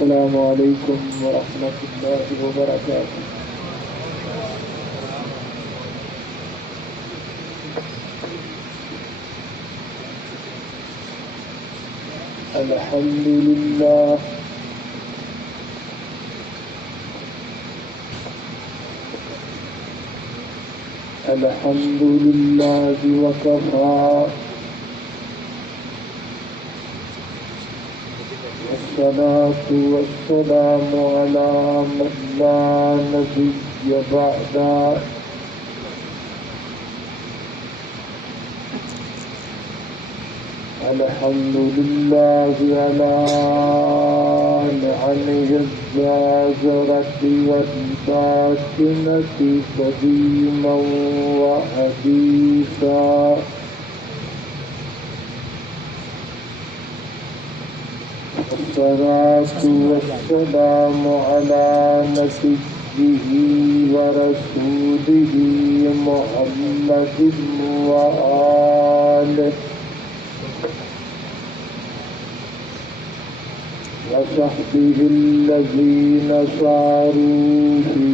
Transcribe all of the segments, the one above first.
السلام علیکم ورحمۃ اللہ وبرکاتہ۔ الحمد للہ الحمد للہ وکفیٰ والصلاة والسلام على من لا نبي بعده الحمد لله على نعمه الظاهرة والباطنة قديما وحديثا والصلاة والسلام على نبيه ورسوله محمد وآله وصحبه الذين ساروا في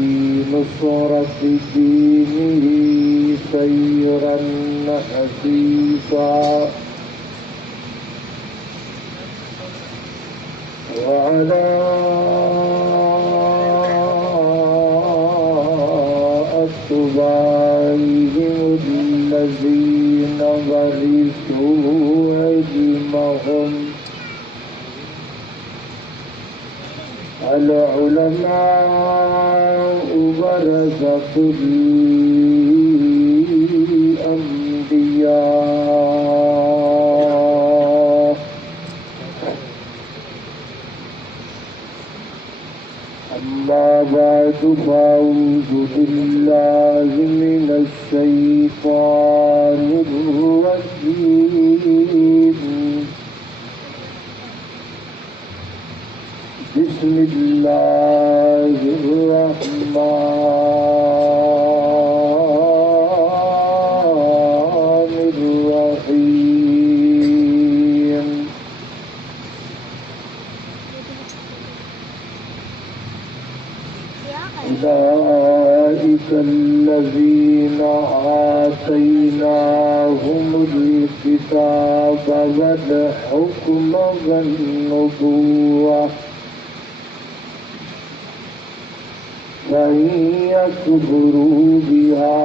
نصرة دينه سيرا حثيثا وعلى أتباعهم الذين ورثوا علمهم العلماء ورثة الأنبياء أما بعد فأعوذ بالله من الشيطان الرجيم بسم الله الرحمن الرحيم أولئك الذين آتيناهم الكتاب والحكم والنبوة فإن يكفروا بها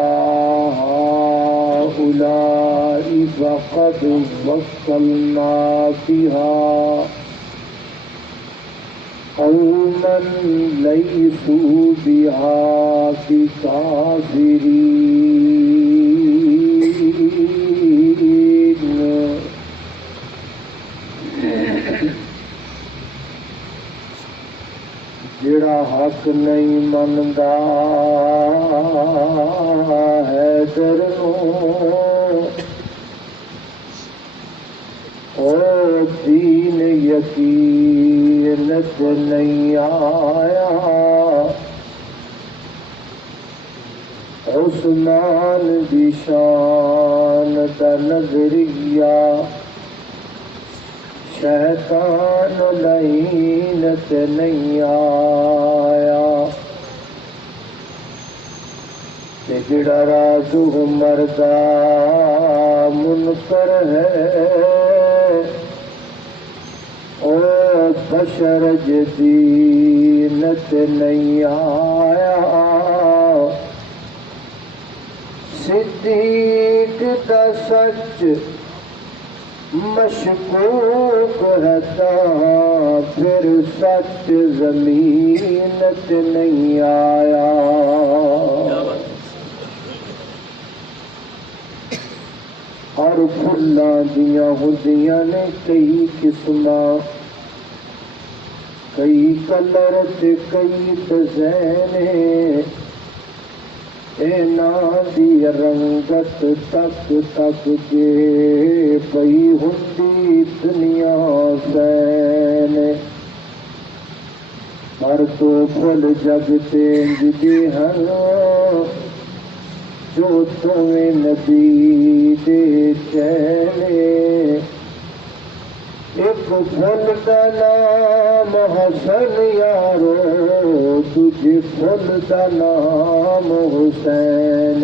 هؤلاء فقد وكلنا بها قوما ليسوا بها بكافرين جڑا حق نہیں مندا ہے درنو او دین یقینت نہیں آیا عثمان دی شان دا نظریہ شیطان لعنت نہیں آیا تے جڑا راز مردا منکر ہے او بشر جدینت نہیں آیا صدیق دا سچ مشکوک رہتا پھر سچ زمینت نہیں آیا ہر پھلاں دیاں ہوندیاں نے کئی قسماں کئی کلر تے کئی ڈیزائن اینا دی رنگت تک تک جے پئی ہوندی دنیا سین پر تو پھل جگ تے انجدے ہن جو تمہیں نبی دے چینے ایک پھول کا نام حسن یارو، تجھے پھول کا نام حسین۔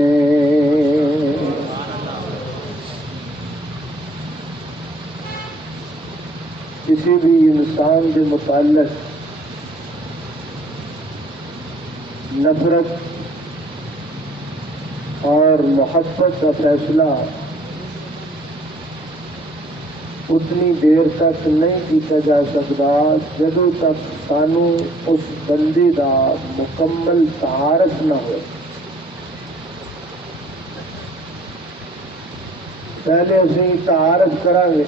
کسی بھی انسان کے متعلق نفرت اور محبت کا فیصلہ اتنی دیر تک نہیں کیا جا سکتا جدوں تک سانو اس بندے کا مکمل تعارف نہ ہو۔ پہلے اسی تعارف کریں گے،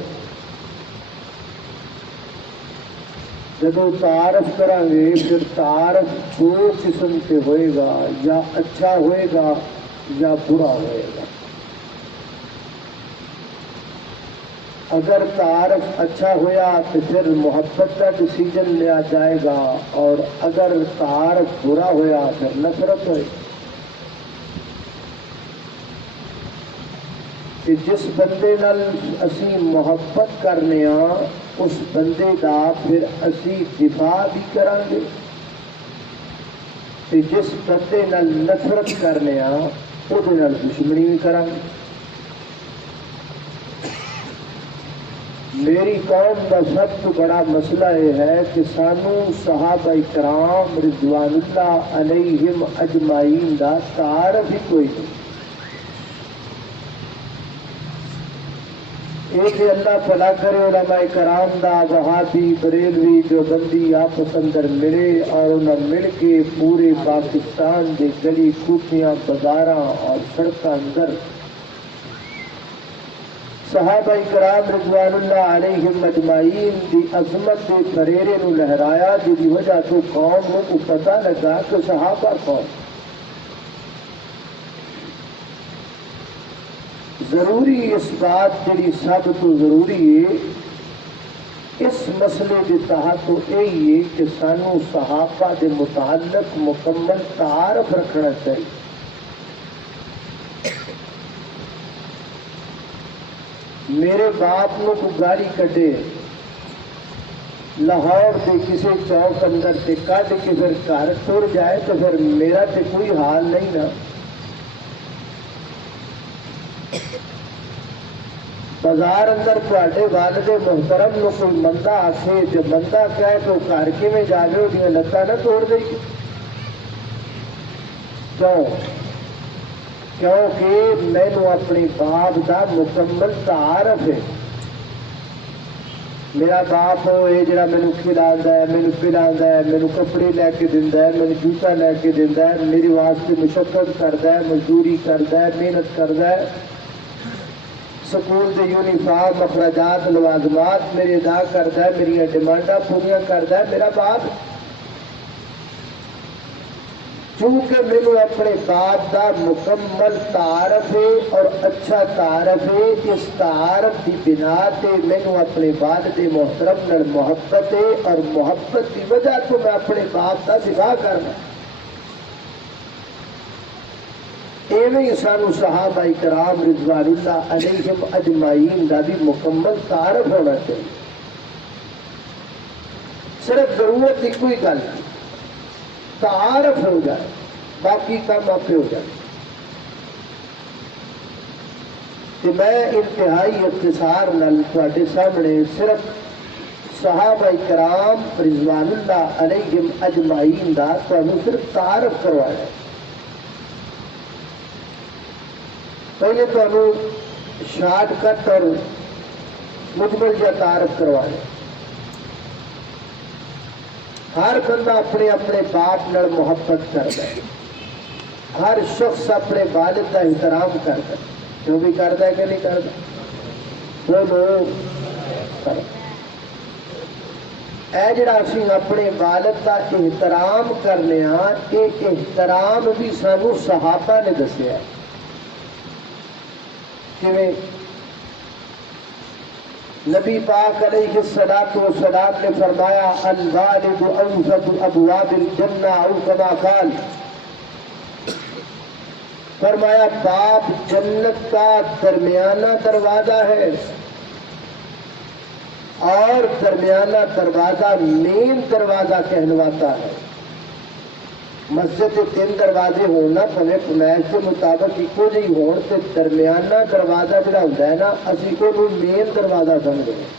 جدو تعارف کریں گے پھر تعارف دو قسم سے ہوئے گا، یا اچھا ہوئے گا یا برا ہوئے گا۔ اگر تعارف اچھا ہوا تو پھر محبت کا ڈسیجن لیا جائے گا، اور اگر تعارف برا ہوا پھر نفرت ہوئے گی۔ کہ جس بندے نال اسی محبت کرنے ہاں اس بندے دا پھر اسی دفاع بھی کریں گے، کہ جس بندے نال نفرت کرنے ہاں وہ دشمنی بھی کریں گے۔ میری قوم کا سب تو بڑا مسئلہ یہ ہے کہ سانو صحابہ کرام رضوان اللہ علیہم اجمعین دا تعارف ہی کوئی نہیں۔ ایک اللہ بھلا کرے علماء کرام دا وہابی بریلوی دیوبندی آپس اندر ملے اور انہیں مل کے پورے پاکستان کے گلی کوچیاں بازاراں اور سڑکاں اندر صحابہ کرام رضوان اللہ علیہم اجمعین دی عظمت کے فریرے نو لہرایا، جس کی وجہ تو قوم کو پتہ لگا کہ صحابہ کون۔ ضروری اس بات جڑی سب تو ضروری ہے اس مسئلے کے تحت تو یہی ہے کہ سانو صحابہ کے متعلق مکمل تعارف رکھنا چاہیے۔ میرے باپ نو کو گالی کڈے لاہور کے کسی چوک اندر سے کڈ کے پھر گھر ٹر جائے تو پھر میرا تو کوئی حال نہیں نا۔ بازار اندر تے والد محترم نو کوئی بندہ آخے جو بندہ کہے تو گھر کے میں جاوے وہ لتاں نہ توڑ دے گی۔ کیونکہ مینو اپنے باپ کا مکمل تعارف ہے۔ میرا باپ یہ جڑا مینو کھلاتا ہے، مینو پلاتا ہے، مینو کپڑے لے کے دینا ہے، مینو جوتا لے کے دینا ہے، میری واسطے مشقت کرتا ہے، مزدوری کرتا ہے، محنت کرتا ہے، سکول کے یونیفارم اخراجات لوازمات میرے ادا کرتا ہے، میری ڈیمانڈاں پوریاں کرتا ہے میرا باپ۔ چونکہ مینو اپنے باپ کا مکمل تعارف ہے اور اچھا تعارف ہے، اس تعارف کی بنا سے مینو اپنے والد محترم نال محبت ہے، اور محبت کی وجہ تو میں اپنے باپ کا دفاع کرنا۔ ایویں سانو صحابہ کرام رضوان اللہ علیہم اجمعین کا بھی مکمل تعارف ہونا چاہیے۔ صرف ضرورت کی کوئی گل نہیں، تعارف ہو جائے باقی کام آپ ہو جائے۔ کہ میں انتہائی اختصار نال تواڈے سامنے صرف صحابہ کرام رضوان اللہ علیہم اجمعین کا تمہیں صرف تعارف کروایا۔ پہلے تمہیں شارٹ کٹ اور مجمل یا تعارف کروایا۔ ہر بندہ اپنے اپنے باپ نال محبت کرتا ہے، ہر شخص اپنے والد کا احترام کرتا ہے، جو بھی کرتا ہے کہ نہیں کرتا، بولو اے جڑا اسی اپنے والد کا احترام کرنے ہاں، یہ احترام بھی سانو صحابہ نے دسیا ہے۔ کیویں نبی پاک علیہ الصلوۃ والسلام نے فرمایا الوالد اوسط ابواب الجنہ او کما قال، فرمایا باپ جنت کا درمیانہ دروازہ ہے۔ اور درمیانہ دروازہ مین دروازہ کہلواتا ہے۔ مسجد کے 3 دروازے ہونا پویں فرمائش کے مطابق ایکو جہی ہون تے درمیانہ دروازہ جڑا ہوندا ہے نا اسی کو مین دروازہ سمجھتے ہیں۔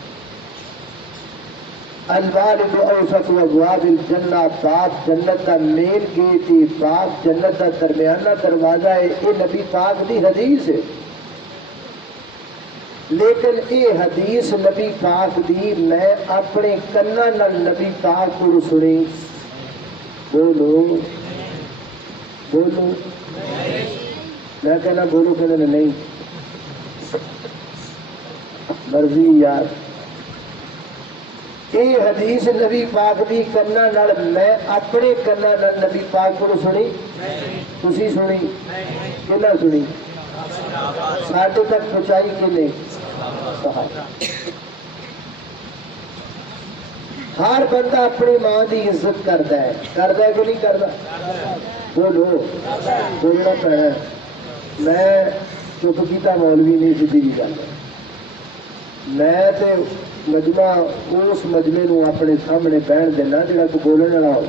الوالد اوسط ابواب الجنہ، باپ جنت کا مین گیٹ ہے، باپ جنت کا درمیانہ دروازہ ہے۔ یہ نبی پاک دی حدیث ہے، لیکن یہ حدیث نبی پاک دی میں اپنے کنا نال نبی پاک کو سنی۔ بولو بولو، میں کہنا بولو کہ نہیں، مرضی یار۔ یہ حدیث نبی پاک دی کنا نال میں اپنے کنا نال نبی پاک کو سنی، تسی سنی کہ نہ سنی؟ ساڈے تک پہنچائی کہ نہیں؟ ہر بندہ اپنی ماں کی عزت کرتا ہے کہ نہیں کرتا؟ بولو، بولنا پینا۔ میں چپ کیتا مولوی نہیں، سیدھی جی گل، میں تے مجمع اس مجمے نو اپنے سامنے بہن دینا جڑا کوئی بولنے والا ہو،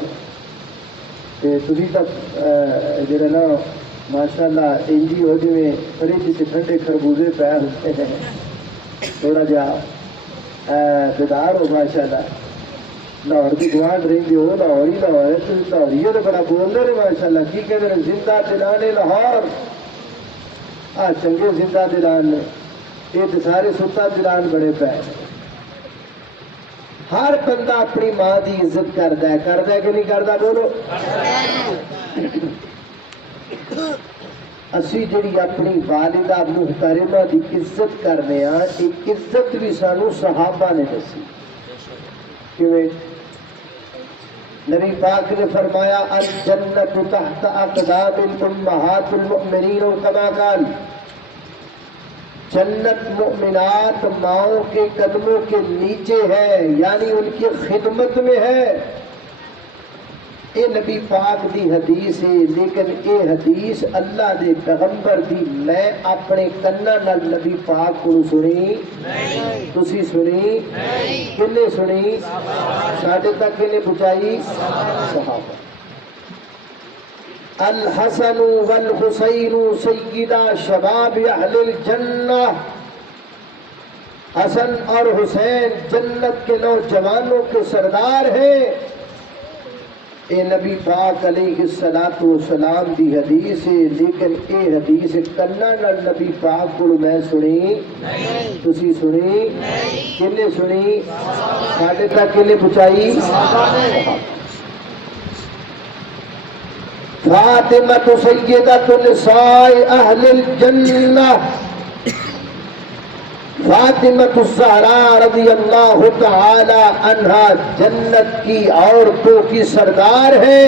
تھی تک جڑا نا ماشاء اللہ انجی ہو جی فریج سے ٹھنڈے خربوزے پہ ہوتے ہیں، تھوڑا جا بیدار ہو ماشاء اللہ۔ لاہور کی گوانڈ رہی ہو، لاہور ہی لاہور ہے، لاہوری تو بڑا بول رہے ماشاء اللہ۔ کی کہتے ہیں؟ زندہ دلانے لاہور، چنگے زندہ دلان نے، یہ تو سارے ستا دلان بڑے پے۔ ہر بندہ اپنی ماں کی عزت کرتا ہے کہ نہیں کرتا؟ بولو۔ اسی جڑی اپنی والدہ محترمہ کی عزت کرنے ہاں، ایک عزت بھی سانو صحابہ نے دسی۔ کیویں؟ نبی پاک نے فرمایا الجنت تحت اقدام الامہات المؤمنین کما قال، جنت مؤمنات ماؤں کے قدموں کے نیچے ہے، یعنی ان کی خدمت میں ہے۔ یہ نبی پاک دی حدیث ہے، لیکن یہ حدیث اللہ دے پیغمبر دی میں اپنے کنا نال نبی پاک کو سنی، تسی سنی، کنے سنی؟ ساڈے تک کنے پہنچائی؟ صحابہ۔ الحسن والحسین سیدہ شباب اہل الجنہ، حسن اور حسین جنت کے نوجوانوں کے سردار ہیں۔ اے نبی پاک علیہ الصلوۃ والسلام دی حدیث ہے، لیکن اے حدیث کنا نال نبی پاک کو میں سنی، تسی سنی، کنے سنی؟ ساڈے تک کنے پہنچائی؟ فاطمہ سیدۃ نساء اہل الجنہ، فاطمہ الزہراء رضی اللہ تعالی عنہا جنت کی عورتوں کی سردار ہے۔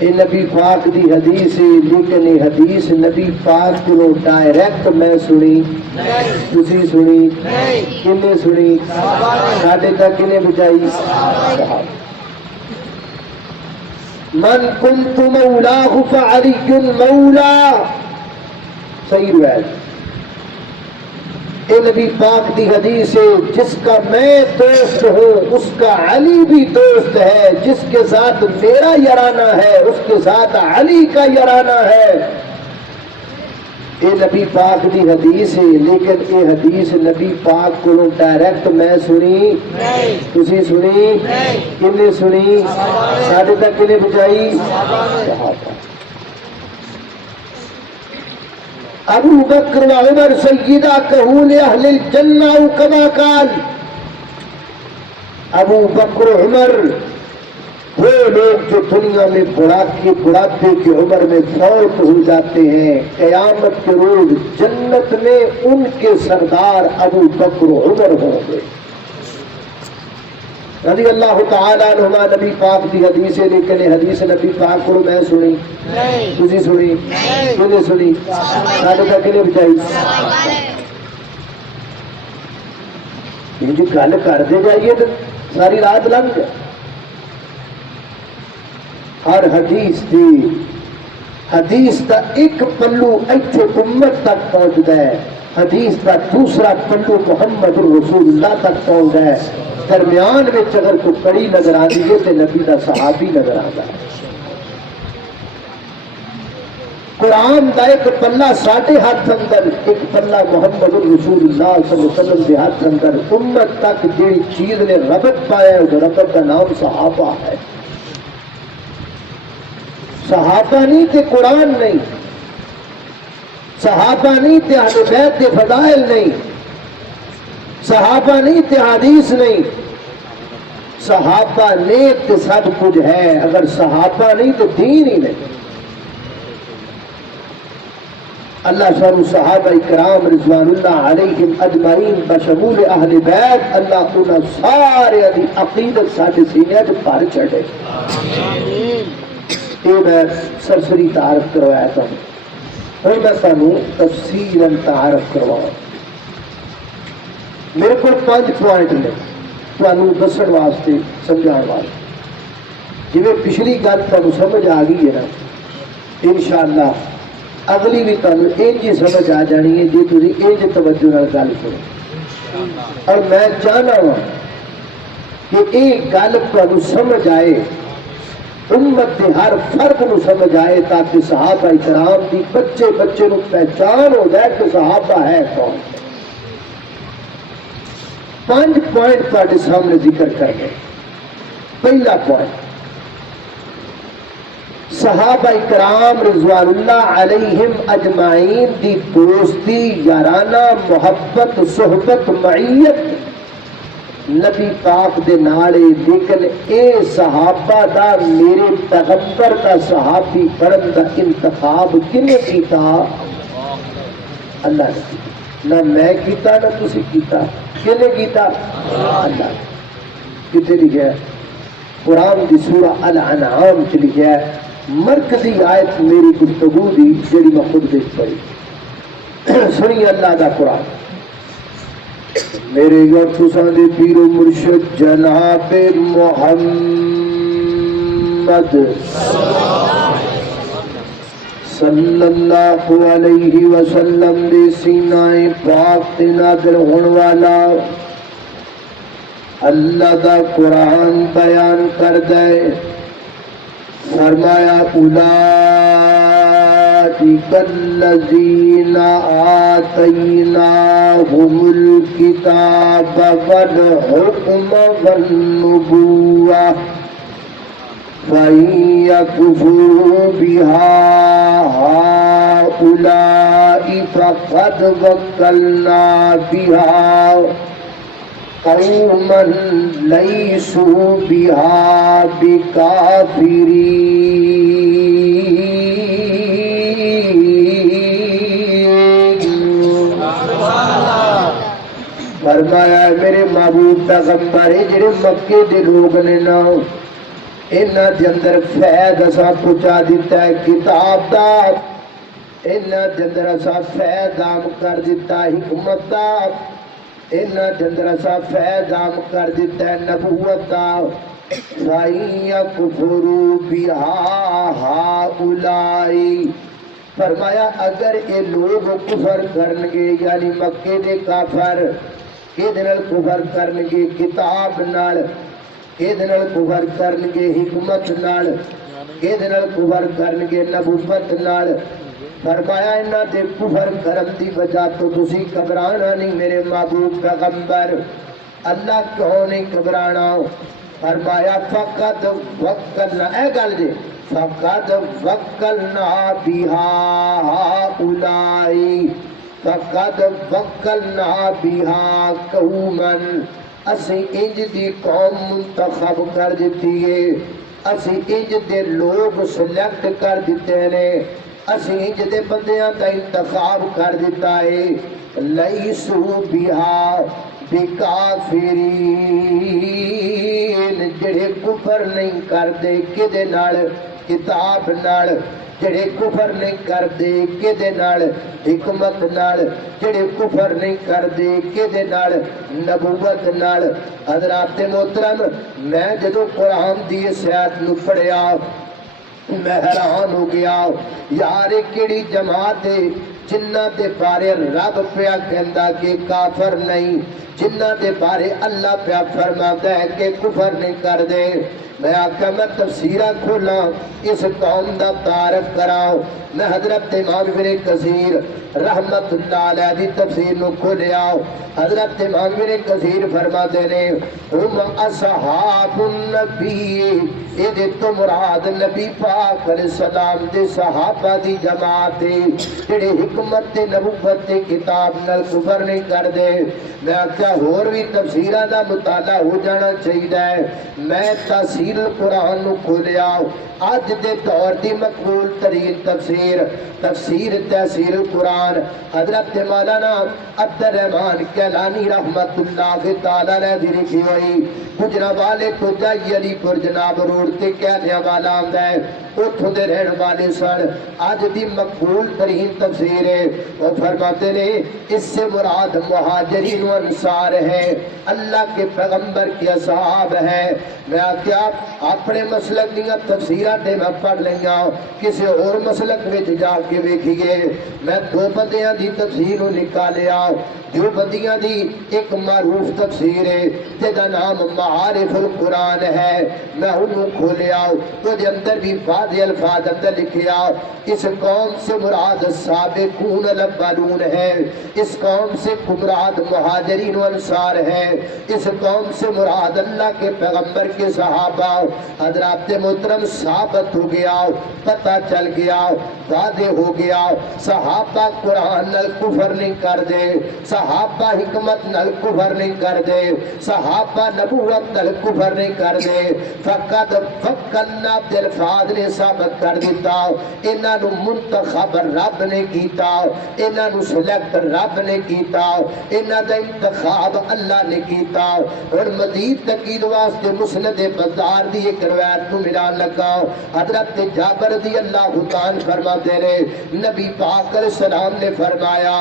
یہ نبی پاک دی حدیث ہے، لیکن یہ حدیث نبی پاک کو ڈائریکٹ میں سنی، تسی سنی، کنے سنی؟ ساڈے تک کنے پہنچائی؟ من کنت مولاہ فعلی مولا، صحیح روایت۔ اے نبی پاک دی حدیث ہے، جس کا میں دوست ہوں اس کا علی بھی دوست ہے، جس کے ساتھ میرا یارانہ ہے اس کے ساتھ علی کا یارانہ ہے۔ اے نبی پاک دی حدیث ہے، لیکن اے حدیث نبی پاک کو ڈائریکٹ میں سنی، تسی سنی، کنے سنی؟ ساڈے تک کنے پہنچائی؟ ابو بکر و عمر سیدہ کہون اہل الجنہ کما قال، ابو بکر و عمر وہ لوگ جو دنیا میں بڑھاپے کی عمر میں فوت ہو جاتے ہیں، قیامت کے روز جنت میں ان کے سردار ابو بکر و عمر ہوں گے رضی اللہ تعالیٰ عنہما۔ نبی پاک دی حدیث ہے، لیکن حدیث نبی پاک کو میں سنی، تسی سنی، کنے سنی؟ ساڈے تک کنے پہنچائی؟ جی گل کرتے جائیے تو ساری رات لنگ جائے۔ ہر حدیث کا ایک پلو ایتھے امت تک پہنچتا ہے، حدیث کا دوسرا پہلو محمد رسول اللہ تک پہنچ ہے. درمیان میں اگر کوئی کڑی نظر آتی ہے تو نبی کا صحابی نظر آتا ہے. قرآن کا ایک پلہ ساڈے ہاتھ اندر، ایک پلہ محمد رسول اللہ صلی اللہ علیہ وسلم کے ہاتھ اندر. امت تک جی چیز نے ربط پایا ہے اس ربط کا نام صحابہ ہے. صحابہ نہیں تے قرآن نہیں، صحابہ نہیں تے اہل بیت کے فضائل نہیں، صحابہ نہیں تے حدیث نہیں. صحابہ نے تے سب کچھ ہے، اگر صحابہ نہیں تو دین ہی نہیں. اللہ سب صحابہ کرام رضوان اللہ علیہم اجمعین بشمول اہل بیت اللہ انہاں سارے دی عقیدت ساڈے سینے وچ بھر چھڑے. یہ میں سرسری تعارف کروایا تھا. ہوں میں سانوں تفصیلاً تعارف کرواؤں. میرے کو 5 پوائنٹ نے تمہیں دسن واسطے سمجھان واسطے. جی پچھلی گل تمہیں سمجھ آ گئی ہے نا، انشاءاللہ اگلی بھی تمہیں انج ہی سمجھ آ جانی ہے جی تھی انج توجہ نال گل کرو. اور میں چاہنا ہوں کہ یہ گل تمہیں سمجھ آئے، امت کے ہر فرد نو سمجھ آئے، تاکہ صحابہ کرام کی بچے بچے نو پہچان ہو جائے کہ صحابہ ہے کون. 5 پوائنٹ تھوڑے سامنے ذکر کر گئے. پہلا پوائنٹ، صحابہ کرام رضوان اللہ علیہم اجمعین دی دوستی، یارانہ، محبت، صحبت، معیت نبی پاک دے نالے. لیکن اے صحابہ دا میرے پیغمبر دا صحابی بنن دا انتخاب کنے کیتا؟ اللہ نے کیتا. نہ میں کیتا نہ تسی کیتا. کنے کیتا؟ اللہ. کتے لکھا ہے؟ قرآن دی سورہ الانعام چ لکھا ہے. مرکزی آیت میری گفتگو دی جڑی میں خود دیکھ پڑی. سنی اللہ دا قرآن. میرے یوتھساں دے پیر و مرشد جناب محمد صلی اللہ علیہ وسلم دے سینہ پاک تے نازل ہون والا اللہ دا قرآن بیان کر دے. فرمایا اولئک الذین آتیناہم الکتاب والحکم والنبوۃ فإن یکفروا بہا ہؤلاء فقد وکلنا بہا قوما لیسوا بہا بکافرین. فرمایا میرے محبوب پیغمبر جڑے مکے دے لوگ نے نا، انہاں دے اندر فیض اساں پہنچا دیتا ہے کتاب دا. انہاں دے اندر اساں فیض عام کر دیتا ہے حکمت دا. انہاں دے اندر اساں فیض عام کر دیتا ہے نبوت دا. فَإِن يَكْفُرُوا بِهَا هَؤُلَاءِ. فرمایا اگر یہ لوگ کفر کرنگے، یعنی مکے دے کافر یہ کفر کرنگے کتاب نال، یہ کفر کرنگے حکمت نال، یہ کفر کرنگے نبوت نال. فرمایا انہاں دے کفر کرن دی وجہ تو تسی گھبرانا نہیں میرے محبوب پیغمبر. اللہ کیوں نہیں گھبرانا؟ فرمایا فقط وکلنا، اے گل جی، فقط وکلنا بہا ہؤلاء، فقد وکلنا بہا قوما. اسی انج دی قوم منتخب کر دیتی ہے، اسی انج دے لوگ سلیکٹ کر دیتے ہیں، اسی انج دے بندیاں دا انتخاب کر دیتا ہے. لیسوا بہا بکافرین، جڑے کفر نہیں کردے کدے نال؟ کتاب نال. جڑے کفر نہیں کردے کدے نال؟ حکمت نال. جڑے کفر نہیں کردے کدے نال؟ نبوت نال. حضرات محترم، میں جدو قرآن دی اس آیت نو پڑھیا میں حیران ہو گیا. یار کیڑی جماعت ہے جنہ دے بارے رب پیا کہندا کہ کافر نہیں، جنہ دے بارے اللہ پیا فرماتا ہے کہ کفر نہیں کر دے۔ میں آقا میں تفسیرہ کھولا اس قوم دا تعارف کراؤ۔ میں حضرت امام ابن کثیر رحمت اللہ علیہ دی تفسیر نو کھولیا، حضرت امام ابن کثیر فرماتے نے ہم اصحاب النبی، یہ تو مراد نبی پاک علیہ السلام دے صحابہ دی جماعت جڑے حکمت تے نبوت تے کتاب نال کفر نہیں کر دے۔ میں آخیا ہور بھی تفسیراں دا مطالعہ ہو جانا چاہیے۔ میں تفسیر قرآن نو کھولیا، اج دے دور دی مقبول ترین تفسیر تفسیر القرآن حضرت مولانا عبد الرحمن کیلانی رحمت اللہ تعالی علیہ دی لکھی ہوئی، گجرانوالے تو جائی علی پور جناب روڈ تے کہنے والا آمدا ہے، اتھوں دے رہن والے سن۔ اج دی مقبول ترین تفسیر ہے، وہ فرماتے نے اس سے مراد مہاجرین و انصار ہے، اللہ کے پیغمبر کے اصحاب ہے۔ میں کیا اپنے مسلک دیاں تفسیراں تے میں پڑھ لیاں، کسی اور مسلک وچ جا کے ویکھیے۔ میں دو بندیاں دی تفسیر نکالیا، جو بندیاں دی ایک معروف تفسیر ہے جدا نام معارف القرآن ہے، میں انہوں کھولیا، تو دے اندر بھی واضح الفاظ اندر لکھیا اس قوم سے مراد سابقون الاولون ہے، اس قوم سے مراد مہاجرین و انصار ہے، اس قوم سے مراد اللہ کے پیغمبر کے صحابہ۔ حضرات محترم ثابت ہو گیا، پتہ چل گیا، واضح ہو گیا، صحابہ قرآن نال کفر نہیں کر دے، صحابہ حکمت نال کفر نہیں کر دے، صحابہ نبوت نال کفر نہیں کر دے۔ فقط فقلنا بالفاظ نے ثابت کر دیتا، انہاں نو منتخب رب نے کیتا، انہاں نو سلیکٹ رب نے کیتا، انہاں دا انتخاب اللہ نے کیتا۔ اور مزید تقید واسطے مسند بزار دی ایک روایت نو ملان لگا، حضرت جابر رضی اللہ تعالیٰ فرماتے رہے نبی پاک علیہ السلام نے فرمایا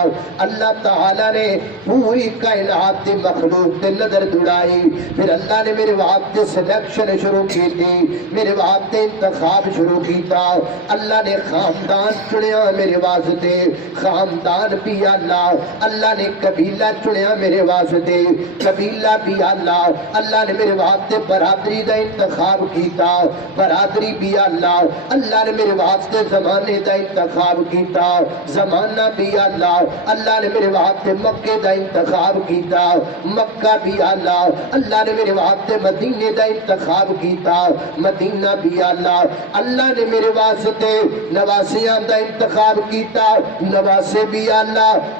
اللہ تعالیٰ نے پوری کائنات دی مخلوق تے نظر دوڑائی، پھر اللہ نے میرے واسطے سلیکشن شروع کی تھی، میرے واسطے انتخاب شروع کیتا، اللہ نے خاندان چنیا میرے واسطے، خاندان بھی اللہ نے قبیلہ چنیا میرے واسطے، قبیلہ بھی اللہ نے میرے واسطے برادری دا انتخاب کیتا، برادری بھی اللہ نے میرے واسطے زمانے دا انتخاب کیتا، زمانہ بھی اللہ نے میرے واسطے مکے دا انتخاب کیتا، مکہ بھی اللہ نے میرے واسطے مدینے دا انتخاب کیتا، مدینہ بھی اللہ نے میرے واسطے نواسیاں دا انتخاب کیتا، نواسے بھی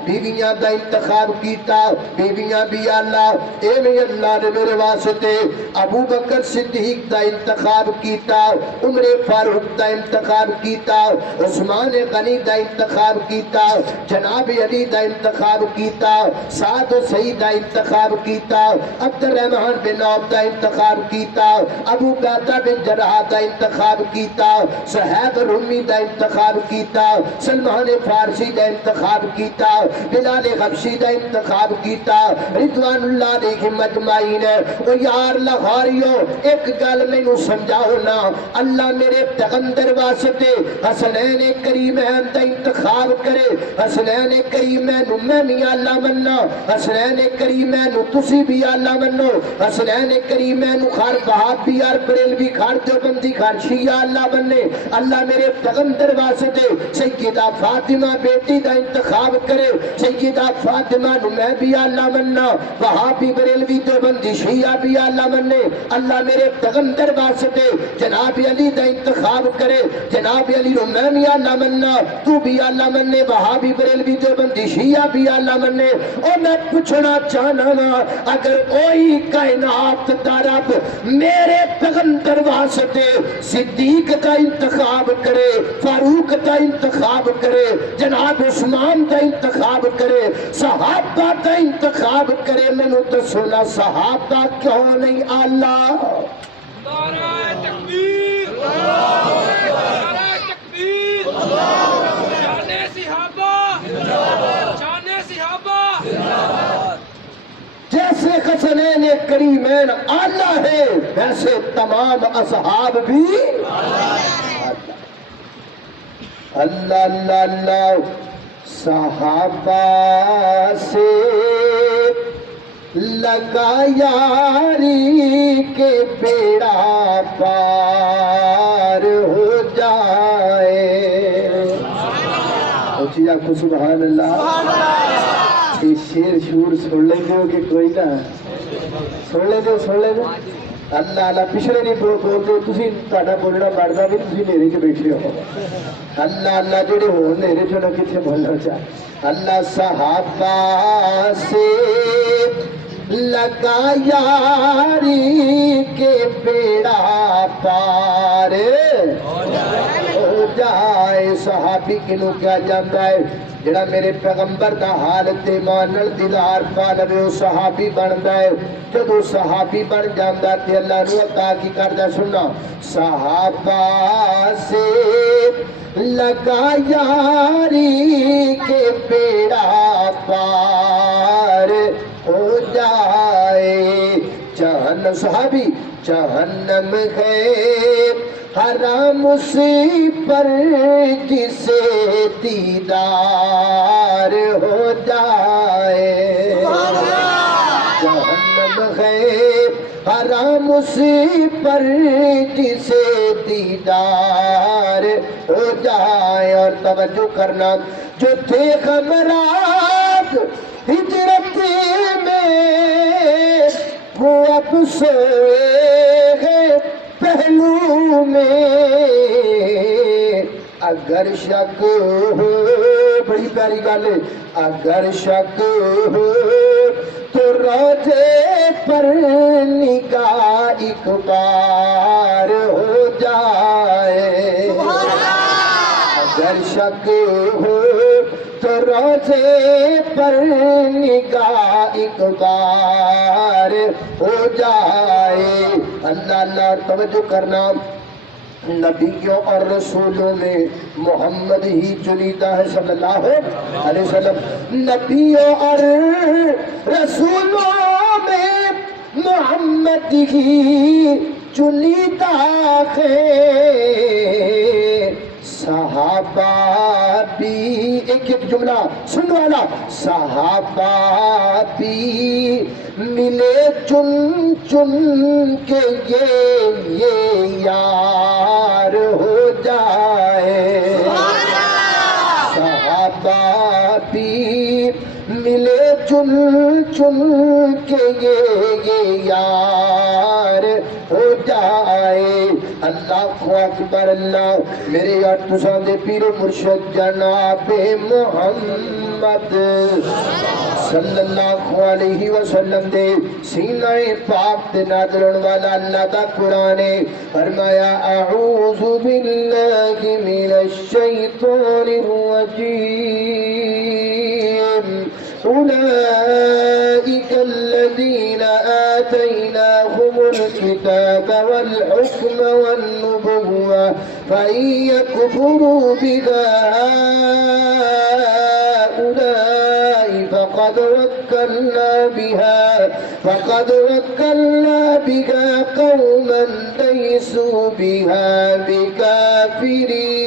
بیویاں دا انتخاب کیتا، بیویاں بھی ایویں اللہ نے میرے واسطے ابو بکر صدیق دا انتخاب کیتا، عمر فاروق دا انتخاب کیتا، عثمان غنی دا انتخاب کیتا، جناب علی دا انتخاب کیتا، سعد و سعید دا انتخاب کیتا، عبد الرحمن بن عوف دا انتخاب کیتا، ابو عبیدہ بن جراح دا انتخاب کیتا، صہیب رومی دا انتخاب کیتا، سلمان فارسی دا انتخاب کیتا، بلال حبشی دا انتخاب کیتا، رضوان اللہ علیہ مجمعین۔ او یار لاہوریو ایک گل میں نو سمجھاؤ نا، اللہ میرے پیغمبر واسطے حسنین کریمین دا انتخاب کرے، حسنین کریمین میں بھی اللہ مننا، حسنین کریمین تسی بھی اللہ منو، حسنین کریمین خار بہاد بھی یار بریلوی خار دیوبندی خار شیعہ اللہ مننے، اللہ میرے پیغمبر واسطے سیدہ فاطمہ بیٹی دا انتخاب کرے، سیدہ فاطمہ نو میں بھی اللہ مننا، وہابی بریلوی دیوبندی شیعہ بھی اللہ مننے، اللہ میرے پیغمبر واسطے جناب علی دا انتخاب کرے، جناب علی نو میں بھی اللہ مننا، تو بھی اللہ مننے، وہابی بریلوی دیوبندی شیعہ بھی اللہ مننے۔ اور میں پوچھنا چاہنا وا اگر کوئی کائنات دا رب میرے پیغمبر واسطے صدیق کا انتخاب کرے، فاروق کا انتخاب کرے، جناب عثمان کا انتخاب کرے، صحابہ کا انتخاب کرے، میں نے تو سنا صحابہ کیوں نہیں اللہ؟ نعرہ تکبیر، نعرہ تکبیر، شان صحابہ، شان صحابہ، جیسے حسنین کریمین اللہ ہے ویسے تمام اصحاب بھی اللہ اللہ اللہ۔ صحابہ سے لگا یاری کے بیڑا پار ہو جائے. اچھی آنکھوں سبحان اللہ. یہ شیر شور سن لیں گے کہ کوئی نہ سن لیں گے. اللہ اللہ پچھلے نہیں بولتے تھی تا بولنا بڑھتا بھی تھی نیرے چ بیٹھے ہو. اللہ اللہ جڑے ہو نیرے چ نہ کتنے بولنا چاہ. اللہ صحابہ سے لگا یاری کے بیڑا پار ہو جائے. صحابی کنوں کیا جانتا ہے؟ جڑا میرے پیغمبر دا حالت مانن دیدار پا لوے وہ صحابی بنتا ہے. جدو صحابی بن جاندا تے اللہ نو عطا کی کردا. سننا صحابہ سے لگا یاری کے بیڑا پار ہو جائے. جہنم صحابی جہنم ہے حرام اسی پر جسے دیدار ہو جائے. جہنم ہے حرام اسی پر جسے دیدار ہو جائے. اور توجہ کرنا جو تھے غمرات ہجرت میں وہ اب سوئے ہیں پہلو میں. اگر شک ہو بڑی پیاری گل ہے. اگر شک ہو تو روزے پر نگاہ ایک بار ہو جائے. اگر شک ہو تو روزے پر نگاہ ایک بار ہو جائے. اللہ اللہ توجہ کرنا. نبیوں اور رسولوں میں محمد ہی چنیدہ ہے صلی اللہ علیہ وسلم. نبیوں اور رسولوں میں محمد ہی چنیدہ ہے. صحابہ بھی ایک ایک جملہ سنو والا. صحابہ بھی ملے چن چن کے یہ یار ہو جائے. صحابہ بھی ملے چن چن کے یہ یار ہو جائے. اللہ اکبر. اللہ میرے یار تساں دے پیر مرشد جناب محمد صلی اللہ علیہ وسلم دے سینہ پاک تے نازلن والا اللہ دا قرآن ہے. فرمایا اعوذ باللہ من الشیطان الرجیم أولئك الذين آتيناهم الكتاب والحكم والنبوة فإن يكفروا بها هؤلاء فقد وكلنا بها قوما ليسوا بها بكافرين.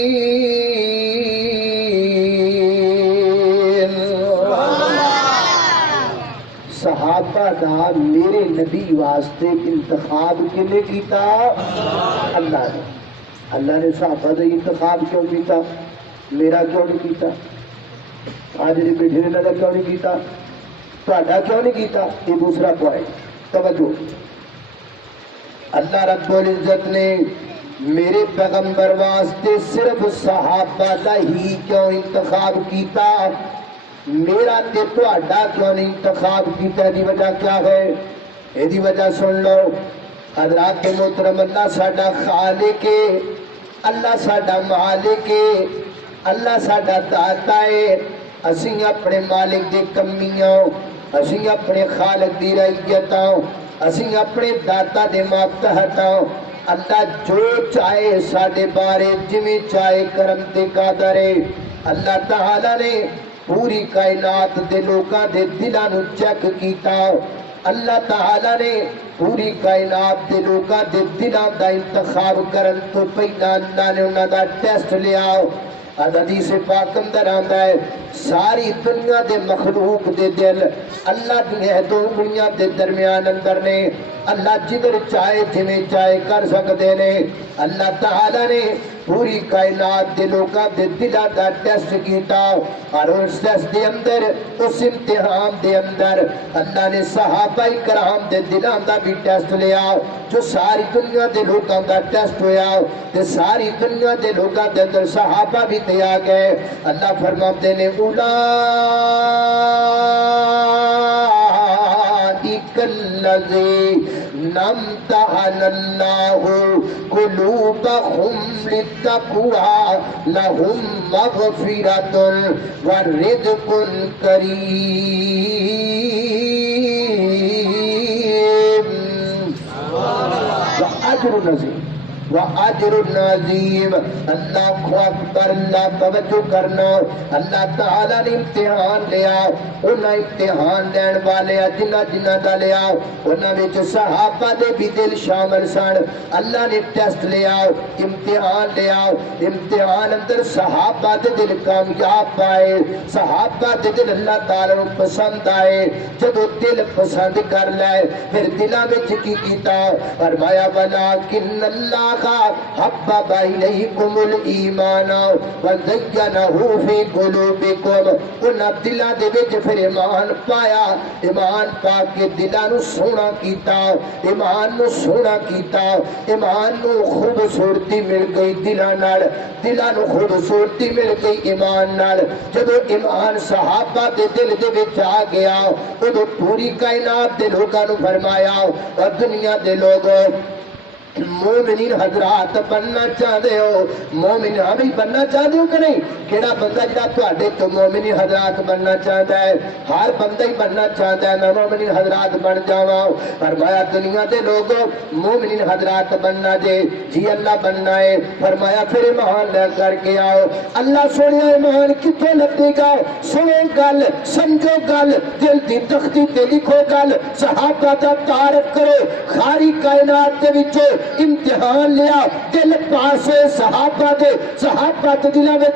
صحابہ دا میرے نبی واسطے انتخاب کنے کیتا؟ اللہ نے. اللہ نے صحابہ دا انتخاب کیوں کیتا؟ میرا کیوں نہیں کیتا؟ آج نے بیٹھے نے کیوں نہیں کیتا؟ تہاڈا کیوں نہیں کیتا؟ یہ دوسرا پوائنٹ. توجہ. اللہ رب العزت نے میرے پیغمبر واسطے صرف صحابہ دا ہی کیوں انتخاب کیتا؟ میرا تے تہاڈا کیوں نہیں انتخاب کیتا؟ دی وجہ کیا ہے؟ یہ وجہ سن لو. حضرات محترم، اللہ ساڈا خالق ہے، اللہ ساڈا مالک ہے، اللہ ساڈا داتا ہے. اسی اپنے مالک دے کمیاں، اسی اپنے خالق دی رعیتاں، اسی اپنے داتا دے ماتحت. اللہ جو چاہے ساڈے بارے جویں چاہے کرم تے قادر ہے. اللہ تعالی نے پوری کائنات دے لوکاں دے دلاں نوں چیک کیتا. اللہ تعالی نے پوری کائنات دے لوکاں دے دلاں دا انتخاب کرن تو پہلا اللہ نے انہاں دا ٹیسٹ لیا. حدیث پاک اندر آندا ہے ساری دنیا دے مخلوق دے دل اللہ دی دو انگلیاں دے درمیان اندر نے اللہ جدھر چاہے جویں چاہے کر سکتے نے اللہ تعالی نے پوری کائنات دے لوکاں دے دلاں دا ٹیسٹ کیتا اور اس ٹیسٹ دے اندر اس امتحان دے اندر اللہ نے صحابہ کرام دے دلاں دا بھی ٹیسٹ لیا جو ساری دنیا دے لوکاں دا ٹیسٹ ہویا تے ساری دنیا دے لوکاں دے اندر صحابہ بھی تے آ گئے اللہ فرماتے نے الذین امتحن اللہ قلوبہم للتقوی لہم مغفرۃ ورزق کریم واجر عظیم وَأَجْرٌ عَظِيمٌ اللہ اکبر اللہ توجہ کرنا اللہ تعالیٰ نے امتحان لیا انہاں امتحان لین والے جنہ جنہ دا لیا انہاں وچ صحابہ دے بھی دل شامل سن اللہ نے ٹیسٹ لیا امتحان لیا امتحان اندر صحابہ دے دل کامیاب پائے صحابہ دے دل اللہ تعالیٰ کو پسند آئے جدو دل پسند کر لائے پھر دلاں وچ کی کیتا فرمایا وَلَٰكِنَّ اللَّهَ حبب الیکم الایمان وزینہ فی قلوبکم انہاں دلاں دے وچ پھر ایمان پایا ایمان پا کے دلاں نو سونا کیتا ایمان نو سونا کیتا ایمان نو خوبصورتی مل گئی دلاں نو خوبصورتی مل گئی ایمان نال جدو ایمان صحابہ دے دل دے وچ آ گیا ادو پوری کائنات دے لوکاں نو فرمایا اور دنیا دے لوگوں مومنین حضرات بننا چاہتے ہو مومن بھی بننا چاہتے ہو کہ نہیں کیڑا بندہ جڑا تواڈے تو مومنین حضرات بننا چاہتا ہے ہر بندہ ہی بننا چاہتا ہے میں مومنین حضرات بن جاواں فرمایا دنیا دے لوگوں مومنین حضرات بننا جی اللہ بننا ہے فرمایا پھر ایمان لے کر کے آؤ اللہ سونے ایمان کتنے لگے گا سنو گل سمجھو گل دل دی تختی تے لکھو گل صحابہ دا تعارف کرو ساری کائنات دے وچوں امتحان لیا دل پاسے صحابہ دے دلوں میں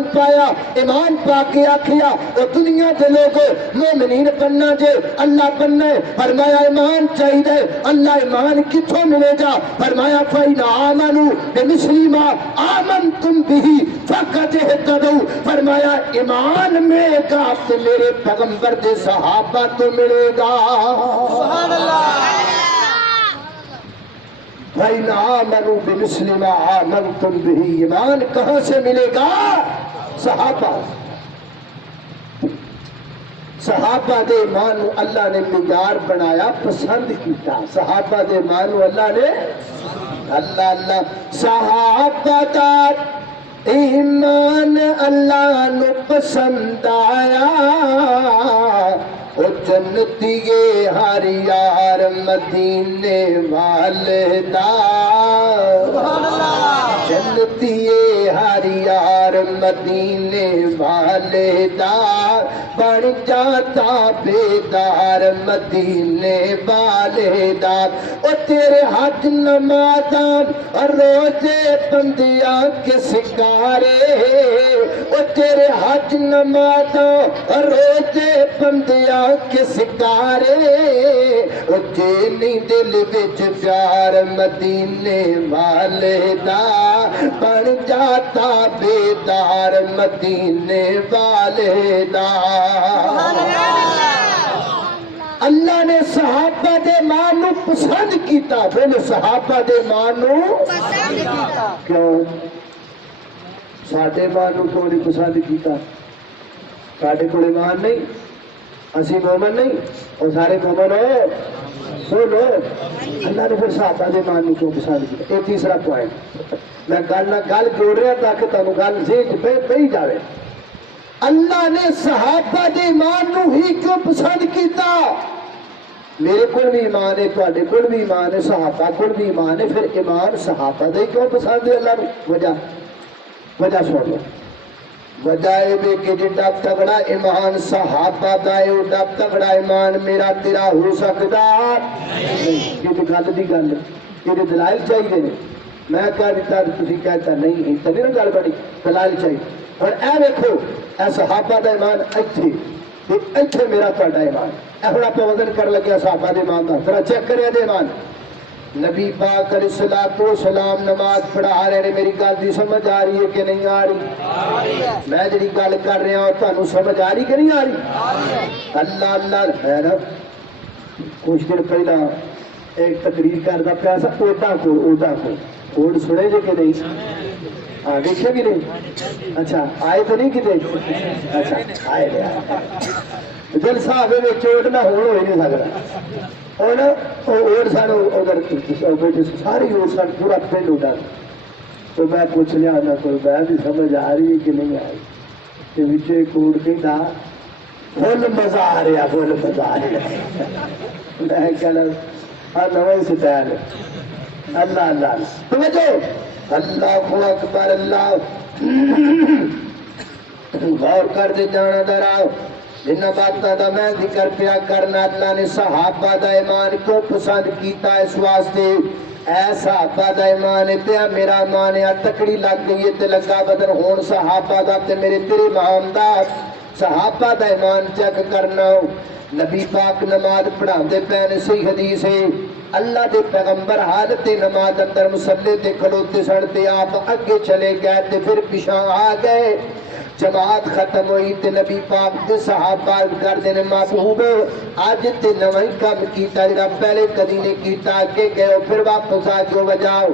ایمان پایا ایمان پا کے آکھیا او دنیا دے لوگوں مومنین بننا جے اللہ بننا ہے فرمایا ایمان چاہیے اللہ ایمان کتھوں ملے گا فرمایا فَإِنْ آمَنُوا بِمِثْلِ مَا آمَنْتُمْ بِهِ فَقَدِ اهْتَدَوْا فرمایا ایمان ملے گا تو میرے پیغمبر دے صحابہ تو ملے گا سبحان اللہ فَإِنْ آمَنُوا بِمِثْلِ مَا آمَنْتُمْ بِهِ ایمان کہاں سے ملے گا صحابہ دے ایمان نو اللہ نے معیار بنایا پسند کیتا صحابہ دے ایمان نو اللہ نے اللہ صحابہ دا ایمان اللہ نو پسند آیا او جنتی ہر یار مدینے والے دا جنتی ہر یار مدینے والے دا بن جاتا بیدار مدینے والے دا او تیرے حج نمازاں روزے بندیاں کے سکارے او تیرے حج نمازاں روزے بندیاں کے سکارے او جینی دل وچ پیار مدینے والے دا بن جاتا بیدار مدینے والے دا اللہ نے صحابہ دے مان نو پسند کیتا بولے صحابہ دے مان نو پسند کیتا کیوں ساڈے مان نو کیوں نہیں پسند کیتا ساڈے کول ایمان نہیں اسی مومن نہیں اور سارے مومن ہو سنو اللہ نے پھر صحابہ دے مان نو کیوں پسند کیتا یہ تیسرا پوائنٹ میں گل جوڑ رہا تاکہ تمہیں گل سمجھ پہ جائے اللہ نے صحابہ دے ایمان نو ہی کیوں پسند کیتا میرے کول بھی ایمان ہے تواڈے کول بھی ایمان ہے صحابہ کول بھی ایمان ہے پھر ایمان صحابہ دے کیوں پسند ہے اللہ نو وجہ سن لو وجہ ہے کہ جڑا تگڑا ایمان صحابہ دا ہے اُڈا تگڑا ایمان میرا تیرا ہو سکدا نہیں یہ گل دی گل یہ دلائل چاہیے میں کہہ دیتا تسی کہتا نہیں تو نہیں گل بڑی دلائل چاہیے اور اے دیکھو اے صحابہ دا ایمان ایتھے میرا تہاڈا ایمان اے ہن آپ وزن کر لگے صحابہ دے ایمان دا ذرا چیک کرے دے ایمان نبی پاک علیہ الصلوۃ والسلام نماز پڑھا رہے ہیں میری گل دی سمجھ آ رہی ہے کہ نہیں آ رہی میں جڑی گل کر رہا ہوں تانوں سمجھ آ رہی کہ نہیں آ رہی اللہ اللہ ہے نا کچھ دن پہلا ایک تقریر کرتا پیا سا اوٹا کو کوڈ سنے جے کہ نہیں ہاں دیکھے بھی نہیں اچھا آئے تو نہیں کتے اچھا آئے جلسہ ہوئے چوٹ نہ ہو ہی نہیں سکتا اور اور سن ادھر بیٹھے ساری اور سن پورا پنڈ اٹھا تو میں پوچھ لیا نہ کوئی میں بھی سمجھ آ رہی ہے کہ نہیں آ رہی کہ بچے کوڑ کہتا فل مزہ آ رہا فل مزہ آ رہا میں کہنا ہاں نو سٹائل اللہ اللہ سمجھو اللہ اکبر اللہ غور کر دے جانا دراؤ جن باتوں کا میں ذکر پیا کرنا اللہ نے صحابہ دا ایمان کو پسند کیتا اس واسطے اے صحابہ دا ایمان تے میرا ایمان ہے تکڑی لگ گئی تے لگا بدن ہون صحابہ دا تے میرے تیرے امام دا صحابہ دا ایمان چیک کرنا نبی پاک نماز پڑھاندے پے صحیح حدیث ہے اللہ دے پیغمبر حالت نماز اندر مصلی تے کھلوتے سن تے آپ اگے چلے گئے تے پھر پیچھے آ گئے جماعت ختم ہوئی تے نبی پاک دے صحابہ کر دینے محبوب آج تے نویں کام کیتا جڑا پہلے کدی نے کیتا کہ گئے پھر واپس آ جو وجاؤ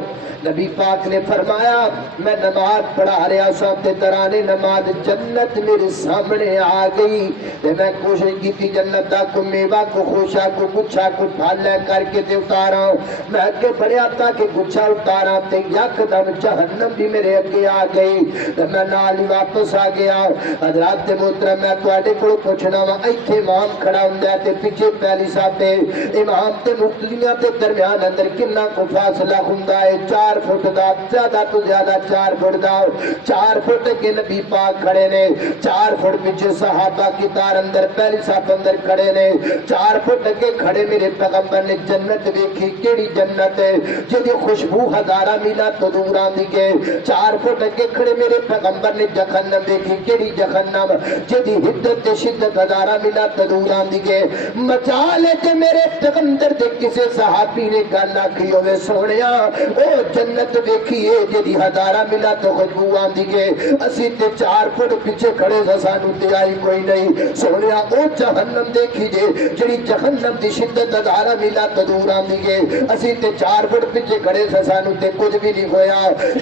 نبی پاک نے فرمایا میں نماز پڑھا رہا سا تے ترانے نماز جنت میرے سامنے آ گئی تے میں کوشش کی تھی جنت دا کو میوہ کو خوشا کو گچھا کو پھل لے کر کے تے اتارا میں اگے بڑھیا تھا کہ گچھا اتارا تے یکدم جہنم بھی میرے اگے آ گئی تے میں نال ہی واپس آ گیا حضرات محترم میں تواڈے کول پوچھنا وا ایتھے امام کھڑا ہوندا ہے تے پیچھے پہلی صاحب تے امام تے مقتدیاں تے درمیان اندر کتنا کو فاصلہ ہوندا ہے 4 فٹ دا زیادہ تو زیادہ 4 فٹ دا 4 فٹ کے نبی پاک کھڑے نے 4 فٹ پیچھے صحابہ کی تار اندر پہلی صاحب اندر کھڑے نے 4 فٹ کے کھڑے میرے پیغمبر نے جنت ویکھی کیڑی جنت ہے جدی خوشبو ہزارہ میلا تو دور آندی کے 4 فٹ کے کھڑے میرے پیغمبر نے جہنم دیکھی کیڑی جہنم جدی حدت تے شدت ہزارہ میلا تو دور آندی کے مچا لے تے میرے پیغمبر دے کسے صحابی نے گل آکھی ہوئے سونیا او جنت دیکھیے جدی ہزارہ میلا تو خوشبو آندی کے اسی تے 4 فٹ پیچھے کھڑے سانو تے آئی کوئی نہیں سونیا او جہنم دیکھی جے جڑی جہنم دی شدت ہزارہ میلا تو دور آندی کے اسی تے 4 فٹ پیچھے کھڑے سانو تے کچھ بھی نہیں ہویا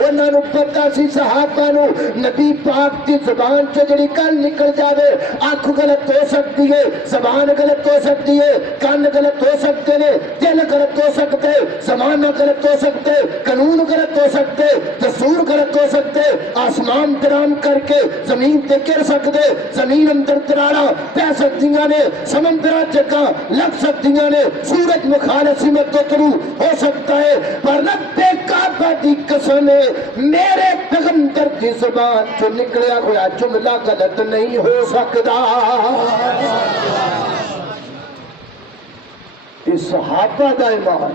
انہاں نو پتہ سی صحابہ نو نبی پاک دی زبان سے جڑی گل نکل جاوے آنکھ غلط ہو سکتی ہے زبان غلط ہو سکتی ہے کان غلط ہو سکتے ہیں دل غلط ہو سکتے زمانہ غلط ہو سکتے قانون غلط ہو سکتے دستور غلط ہو سکتے آسمان درام کر کے زمین تے گر سکتے زمین اندر تراڑا پہ سکتیاں نے سمندرہ جگہ لگ سکتیاں نے سورج مخالصمت تو ترو ہو سکتا ہے پر رب کعبہ دی قسم میرے پیغمبر دی زبان جو نکلیا ہوا جملہ غلط نہیں ہو سکتا اس صحابہ دا ایمان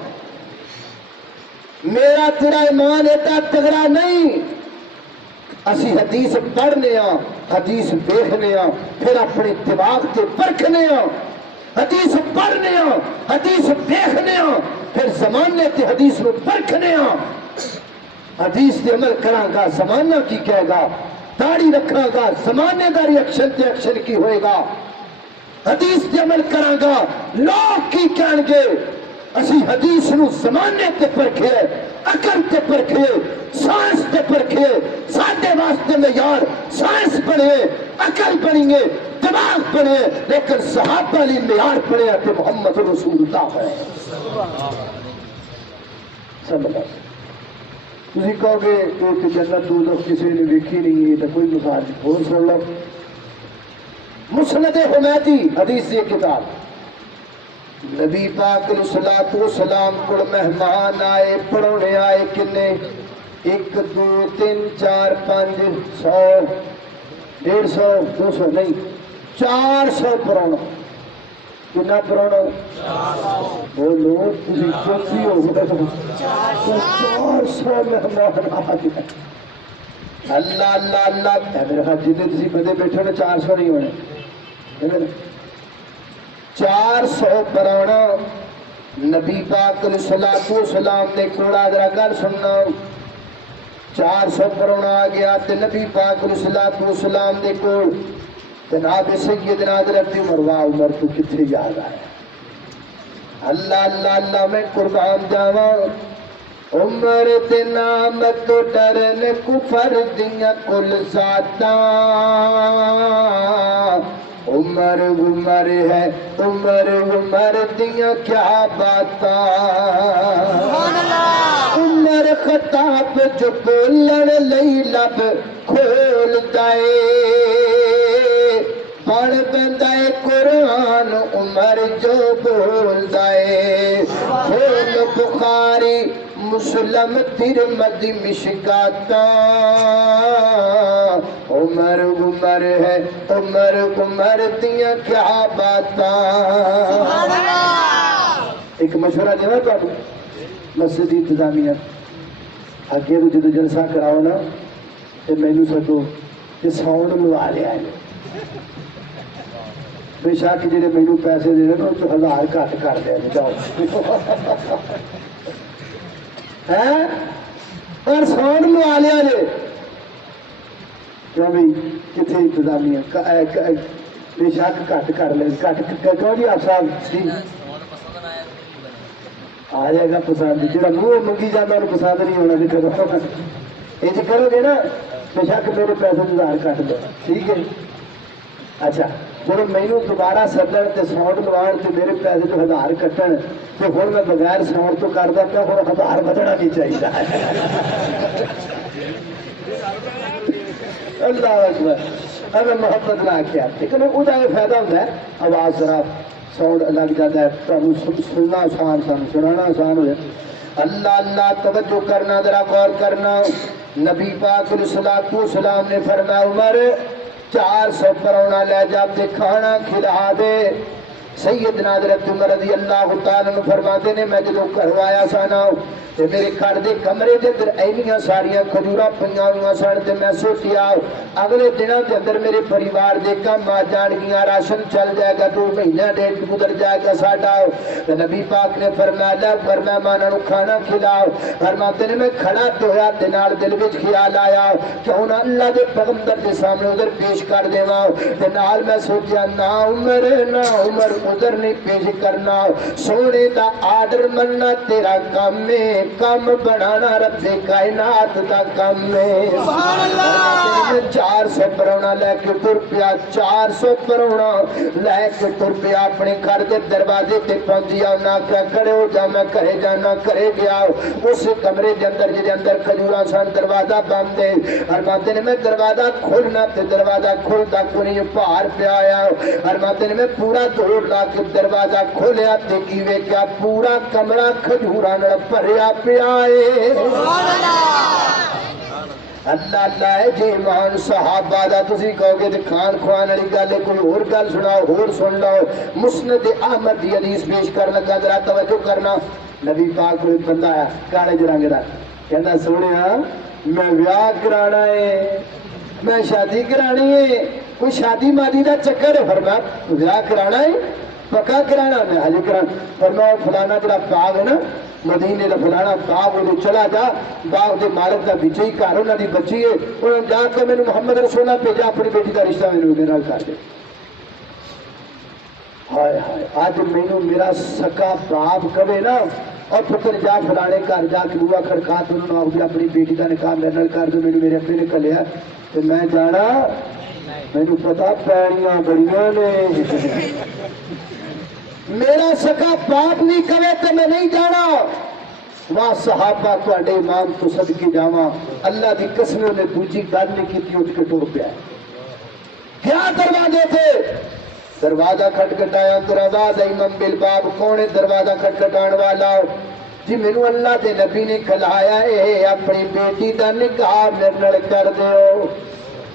میرا تیرا ایمان ایتا تگڑا نہیں اسی حدیث پڑھنے ہاں حدیث دیکھنے ہاں پھر اپنے دماغ تے پرکھنے ہاں حدیث پڑھنے ہاں حدیث دیکھنے ہاں پھر زمانے تے حدیث میں پرکھنے ہاں حدیث تے عمل کراں گا زمانہ کی کہے گا داڑھی رکھاں گا زمانے دا ریاکشن تے ایکشن کی ہوئے گا حدیث تے عمل کراں گا لوگ کی کہن گے اسی حدیث نو زمانے تے پرکھے عقل تے پرکھے سائنس تے پرکھے ساڈے واسطے معیار سائنس بنے عقل بنیں گے دماغ بنے لیکن صحابہ علی معیار بنے تے محمد رسول اللہ ہے صلی اللہ علیہ تسی کہو گے کہ جنت دوزخ کسی نے دیکھی نہیں ہے تو کوئی مثال اور سن لو مسند حمیدی حدیث یہ کتاب نبی پاک علیہ الصلوۃ والسلام کو مہمان آئے پڑھونے آئے کنے 1 2 3 4 5 100 150 200 نہیں 400 پڑھونا کنا پڑھونا بولو تسی چوکی ہو گئے 400 مہمان آ گئے اللہ اللہ اللہ میرے خیال جتنے تھی بندے بیٹھے نے 400 نہیں ہونے 400 پرانا نبی پاک علیہ الصلوۃ والسلام نے کوڑا ذرا گل سننا 400 پرانا آ گیا تے نبی پاک علیہ الصلوۃ والسلام نے کول جناب سیدنا حضرت عمر واہ عمر تو کتنے یاد آیا اللہ اللہ اللہ میں قربان جاواں عمر دے نام تو ڈرن کفر دیاں کل ذاتاں عمر عمر ہے عمر عمر دیاں کیا باتاں عمر خطاب جو بولن لئی لب کھول دائے پڑھ بندہ قرآن عمر جو بول دائے کھول بخاری مسلم ترمذی مشکاتا عمر عمر ہے عمر عمر دیاں کیا باتاں ایک مشورہ دینا تو مسجد انتظامیہ اگے تو جدو جلسہ کراؤ نا تو مینو سدو تے ساؤنڈ لوا لیا ہے بے شک جی مینو پیسے دے نا تو 1000 گھٹ کر دیا جاؤ اور ساؤنڈ لوا لیا جی کیوں بھائی کتنے انتظامیہ بے شک گھٹ کر لیں گھٹ کیوں جی آپ صاحب آ جائے گا پسند جا منہ منگی جانا پسند نہیں ہونا یہ کرو گے نا بے شک میرے پیسے 1000 کٹ دو ٹھیک ہے اچھا جب مینو دوبارہ سدن تو ساؤنڈ لوان تو میرے پیسے جو 1000 کٹن تو ہوں میں بغیر ساؤنڈ تو کرتا پیا ہوں 1000 بدنا نہیں چاہیے اللہ اکبر میں محبت نہ کیا لیکن وہ فائدہ ہوتا ہے آواز ذرا ساؤنڈ لگ جاتا ہے سننا آسان سنانا آسان ہو جائے اللہ اللہ توجہ کرنا ذرا غور کرنا نبی پاک علیہ الصلوۃ والسلام نے فرمایا عمر 400 پرونا لے جا تے کھانا کھلا دے سیدنا حضرت عمر رضی اللہ تعالیٰ عنہ فرماتے نے میں جدو گھروں آیا سانا تے میرے گھر دے کمرے دے اندر اینیاں ساریاں کھجوراں پئیاں ہوئیاں سن تے میں سوچیا اگلے دنوں دے اندر میرے پریوار دے کم آ جان گیاں راشن چل جائے گا 2 مہینے ڈیڑھ گزر جائے گا ساڈا تے نبی پاک نے فرمایا گھر مہماناں نوں کھانا کھلاؤ فرماتے نے میں کھڑا تو ہویا تے نال دل وچ خیال آیا کیوں نہ اللہ دے پیغمبر دے سامنے ادھر پیش کر دیواں تے نال میں سوچیا نہ عمر ادھر نہیں پیش کرنا سونے دا آرڈر مننا تیرا کام ہے کام بنانا رب کائنات دا کام ہے سبحان اللہ 400 پرونا لے کے تر پیا 400 پرونا لے کے تر پیا اپنے گھر دے دروازے تے پہنچیا نہ کیا کھڑے ہو جا میں کہے جانا کرے گیا اس کمرے دے اندر جے اندر کھجوراں سن دروازہ بند ہے فرماتے نے میں دروازہ کھولنا تے دروازہ کھلدا کوئی پار پیا آیا فرماتے نے میں پورا دوڑ لا کے دروازہ کھولیا تے کی ویکھیا پورا کمرہ کھجوراں نال بھریا پیا ہے سبحان اللہ اللہ اللہ ہے جی ایمان صحابہ دا تسی کہو گے تے کھان کھوان والی گل ہے کوئی اور گل سناؤ اور سن لو مسند احمد دی حدیث پیش کرنا کا ذرا توجہ کرنا نبی پاک کوئی بندہ آیا کالے رنگ دا کہندا سونیا میں بیاہ کرانا ہے میں شادی کرانی ہے کوئی شادی مادی دا چکر ہے فرمایا بیاہ کرانا ہے پکا کرانا میں حاجی کرانا فرمایا فلانا جڑا باغ ہے نا مدینے دا فلانا باغ وہ چلا جا باغ دے مالک دا بچے ہی گھر انہاں دی بچی ہے انہاں جا کے مینوں محمد رسول اللہ بھیجا اپنی بیٹی دا رشتہ مینوں دے نال کر دے ہائے ہائے اج مینوں میرا سکا باپ کہے نا اور پتر جا فلانے گھر جا کے بوا کھڑکا تے انہوں نے اپنی بیٹی دا نکاح میرے نال کر دے مینوں میرے ابے نے کہیا تے میں جانا مینوں پتہ پیڑیاں بڑیاں نے میرا سکا باپ نہیں کہے تو میں نہیں جانا واہ صحابہ تواڈے امام تو صدقے جاواں اللہ دی قسم نے دوجی گل نہیں کیتی اٹھ کے ٹر پیا کیا دروازے تھے دروازہ کھٹکھٹایا دروازہ امام بالباب کون ہے دروازہ کھٹکھٹان والا جی مینوں اللہ دے نبی نے کھلایا ہے اپنی بیٹی دا نکاح میرے نال کر دیو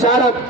4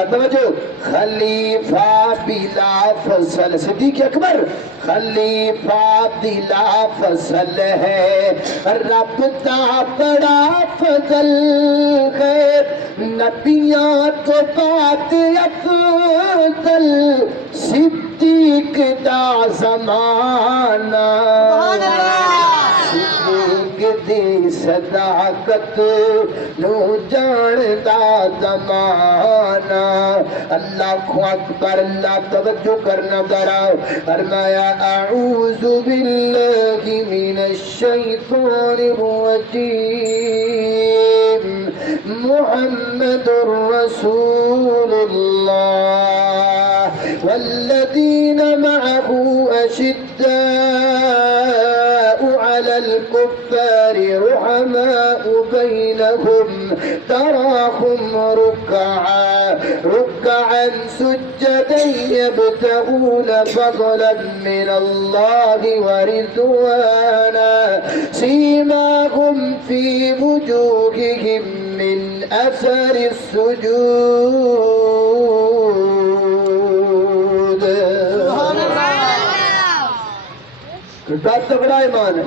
فرمایا توجہ خلیفہ بلا فصل صدیق اکبر خلیفہ بلا فصل ہے رب کا بڑا فضل ہے نبیاں تو بات افضل صدیق دا زمانہ صدیق دی صداقت نو جاندا زمانہ اللہ اکبر اللہ توجہ کرنا ذرا فرمایا اعوذ باللہ من الشیطان الرجیم محمد رسول اللہ والذین معه أشداء على الكفار رحماء بينهم تراهم ركعا سجدا يبتغون فضلا من الله ورضوانا سيماهم في وجوههم من أثر السجود کتاب تبڑا ایمان ہے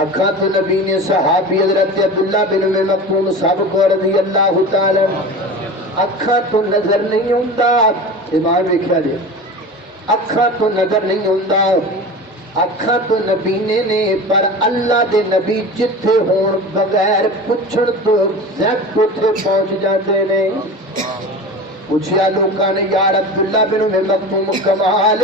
آقا تو نبی نے صحابی حضرت عبداللہ بن مکتوم صاحب کو رضی اللہ تعالی اکھا تو نظر نہیں ہوندا ایمان ویکھیا جی اکھا تو نظر نہیں ہوندا اکھا تو نبی نے پر اللہ دے نبی جتھے ہون بغیر پچھڑ تو ایگزیکٹ اتھے پہنچ جاتے نے پوچھیا لوکاں نے یار عبداللہ بن مکتوم کمال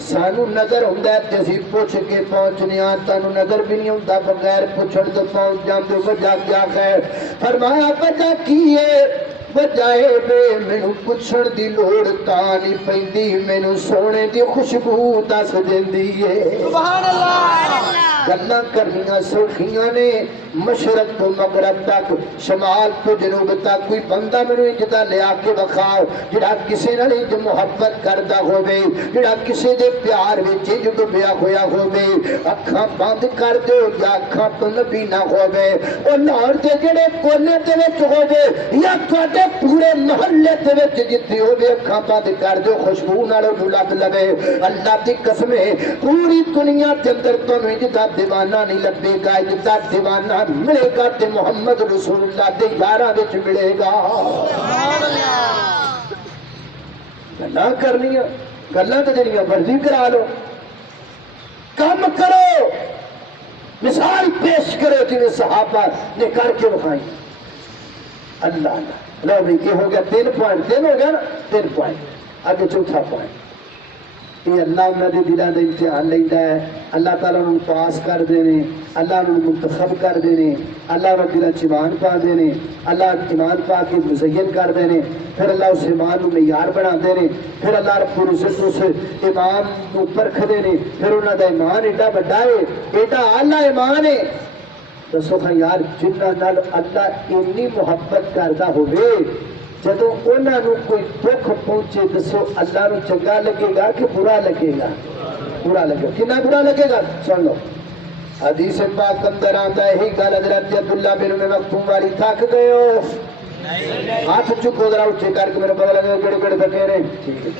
سانو نظر ہوندا ہے تے اسی پوچھ کے پہنچنے آ تانوں نظر بھی نہیں ہوندا بغیر پوچھڑ تو پہنچ جاندے وجہ کیا ہے فرمایا وجہ کی ہے وجہ بے مینوں پوچھڑ دی لوڑ تاں نہیں پیندی مینوں سونے دی خوشبو دس دیندی ہے سبحان اللہ گلاں کرنیاں سوکھیاں نے مشرق تو مغرب تک شمال تو جنوب تک کوئی بندہ مینوں انجدا لیا کے وکھاؤ جڑا کسے نال انج محبت کردا ہووے جڑا کسے دے پیار وچ انج ڈوبیا ہویا ہووے اکھاں بند کر دیو یا اکھاں تو نبی نہ ہووے او لاہور دے جڑے کونے دے وچ ہووے یا تواڈے پورے محلے دے وچ جتھے ہووے اکھاں بند کر دیو خوشبو نال لگ لگے اللہ دی قسم ہے پوری دنیا دے اندر تانوں انجدا دیوانہ نہیں لبے گا انجدا دیوانہ ملے گا تے محمد رسول اللہ دے یاراں وچ ملے گا گلاں کرنیاں گلاں تے جڑیاں مرضی کرا لو کم کرو مثال پیش کرو جنہیں صحابہ نے کر کے بخائی اللہ اللہ لو بھی یہ ہو گیا 3 پوائنٹ 3 ہو گیا نا 3 پوائنٹ آگے چوتھا پوائنٹ یہ اللہ انہوں نے دلان دے امتحان لیندہ ہے اللہ تعالیٰ انہوں پاس کر دینے اللہ انہوں منتخب کر دینے اللہ انہوں دلان چیمان پا دینے اللہ ایمان پا کے مزین کر دینے پھر اللہ اس ایمان میں معیار بنا دینے پھر اللہ رب العزت اس ایمان پرکھ دینے پھر انہوں دا ایمان ایڈا بڑھائے ایڈا اللہ ایمان ہے دسو تھا یار جنہ نال اللہ اتنی محبت کردہ ہوئے جدو انہوں نے کوئی دکھ پہنچے دسو اللہ نو چنگا لگے گا کہ برا لگے گا برا لگے گا کنا برا لگے گا سن لو حدیث پاک اندر آتا ہے ہی گل حضرت عبداللہ بن مکتوم والی تھک گئے ہو ہاتھ چکو ذرا اٹھے کر کے میرے بغل لگے کڑے کڑے تھکے رہے ٹھیک ہے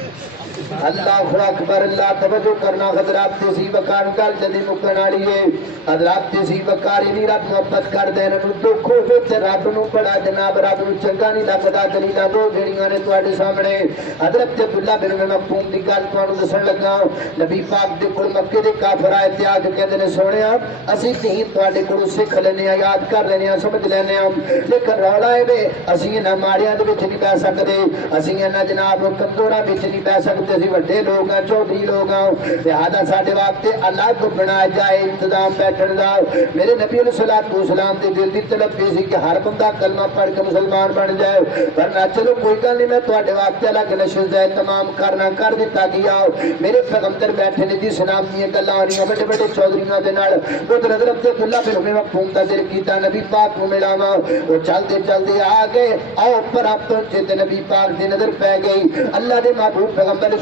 اللہ اکبر اللہ توجہ کرنا حضرات تیزی وقار گل جدی مکن آلی ہے حضرات تیزی وقاری نہیں رب محبت کر دینا دکھ ہوئے تے رب نو بڑا جناب رب نو چنگا نہیں لگدا دلیل دو جڑیاں نے تواڈے سامنے حضرت عبداللہ بن مکتوم دی گل تانوں دسن لگا نبی پاک دے کول مکے دے کافر آئے تے آ کے کہندے نے سونیا اسی تے تواڈے کول سکھ لینے یاد کر لینے سمجھ لینے لیکن رولا ہے وے اسی نہ ماڑیاں دے وچ نہیں بیٹھ سکدے اسی نہ جناب کمزوراں وچ نہیں بیٹھ سکدے اسی وڈے لوگ ہیں چودھری لوگ ہیں لہذا ساڈے واسطے الگ بنایا جائے انتظام بیٹھن دا میرے نبی علیہ الصلوۃ والسلام دی دل دی طلب یہ سی کہ ہر بندہ کلمہ پڑھ کے مسلمان بن جائے ورنہ چلو کوئی گل نہیں میں تواڈے واسطے الگ نشست ہے تمام کرنا کر دتا گیا میرے پیغمبر بیٹھے نے جی سلام دیاں گلاں ہونیاں بڑے بڑے چودھریاں دے نال وہ حضرت عبداللہ بن مکتوم دا دل کیتا نبی پاک کو ملاواں وہ چلدے چلدے آ گئے آؤ پر آپ پہنچے تے نبی پاک دی نظر پہ گئی اللہ دے محبوب پیغمبر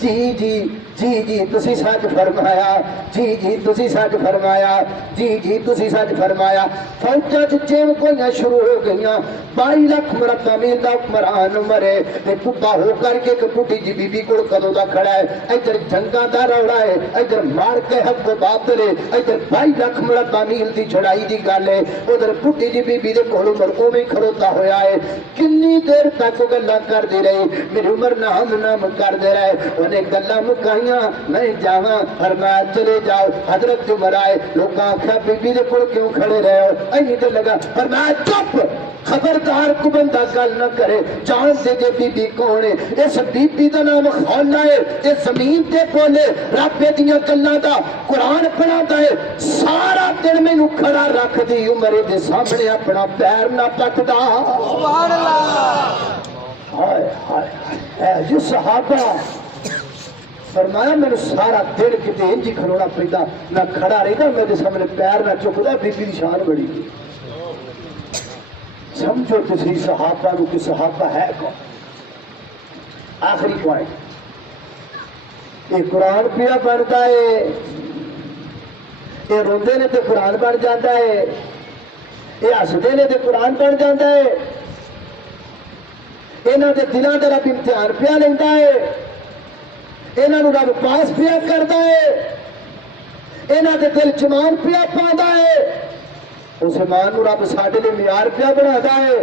جی جی جی جی تسی سچ فرمایا، جی جی تسی سچ فرمایا، جی جی تسی سچ فرمایا۔ فوجاں چ چیم کوئیاں شروع ہو گئیاں، 22 لاکھ مربع میل دا حکمران مرے تے کبا ہو کر کے ایک بڈھی جی بی بی کول کدوں دا کھڑا ہے، ادھر جنگاں دا روڑا ہے، ادھر مار کے حق و باطل ہے، ادھر 22 لاکھ مربع میل دی چڑھائی دی گل ہے، ادھر بڈھی جی بی بی دے کول عمر اوویں کھڑوتا ہویا ہے۔ کنی دیر تک گلاں کردی رہی، میری عمر نام نام کردے رہے، انہیں گلاں مکائیاں، میں جاواں، فرمایا چلے جاؤ۔ حضرت عمر آئے، لوکاں آکھیا بی بی دے کول کیوں کھڑے رہے ہو؟ اینی تے لگا، فرمایا چپ، خبردار کو بندہ گل نہ کرے، جان دے دے بی بی کون ہے؟ اس بی بی دا نام خولا ہے، اس زمین تے بولے رب دیاں گلاں دا قرآن پڑھاتا ہے، سارا دن مینوں کھڑا رکھ دی، عمر دے سامنے اپنا پیر نہ پٹدا۔ سبحان اللہ، ہائے ہائے ہائے جی صحابہ فرمایا میں سارا دن کتے انجی کھلونا پڑتا، نہ کھڑا رہتا، میرے سامنے پیر نہ چکتا، بی بی دی شان بڑی گئی۔ سمجھو تسی صحابہ نو کہ صحابہ ہے کون؟ آخری پوائنٹ، یہ قرآن پیا بنتا ہے، یہ روندے نے تو قرآن بن جاتا ہے، یہ ہسدے نے تو قرآن بن جاتا ہے، یہاں کے دلوں کا رب امتحان پیا لینا ہے، یہاں رب پاس پیا کرتا ہے، یہاں کے دل چمان پیا پاتا ہے، اس ایمان نو رب ساڈے لیے معیار پیا بناتا ہے،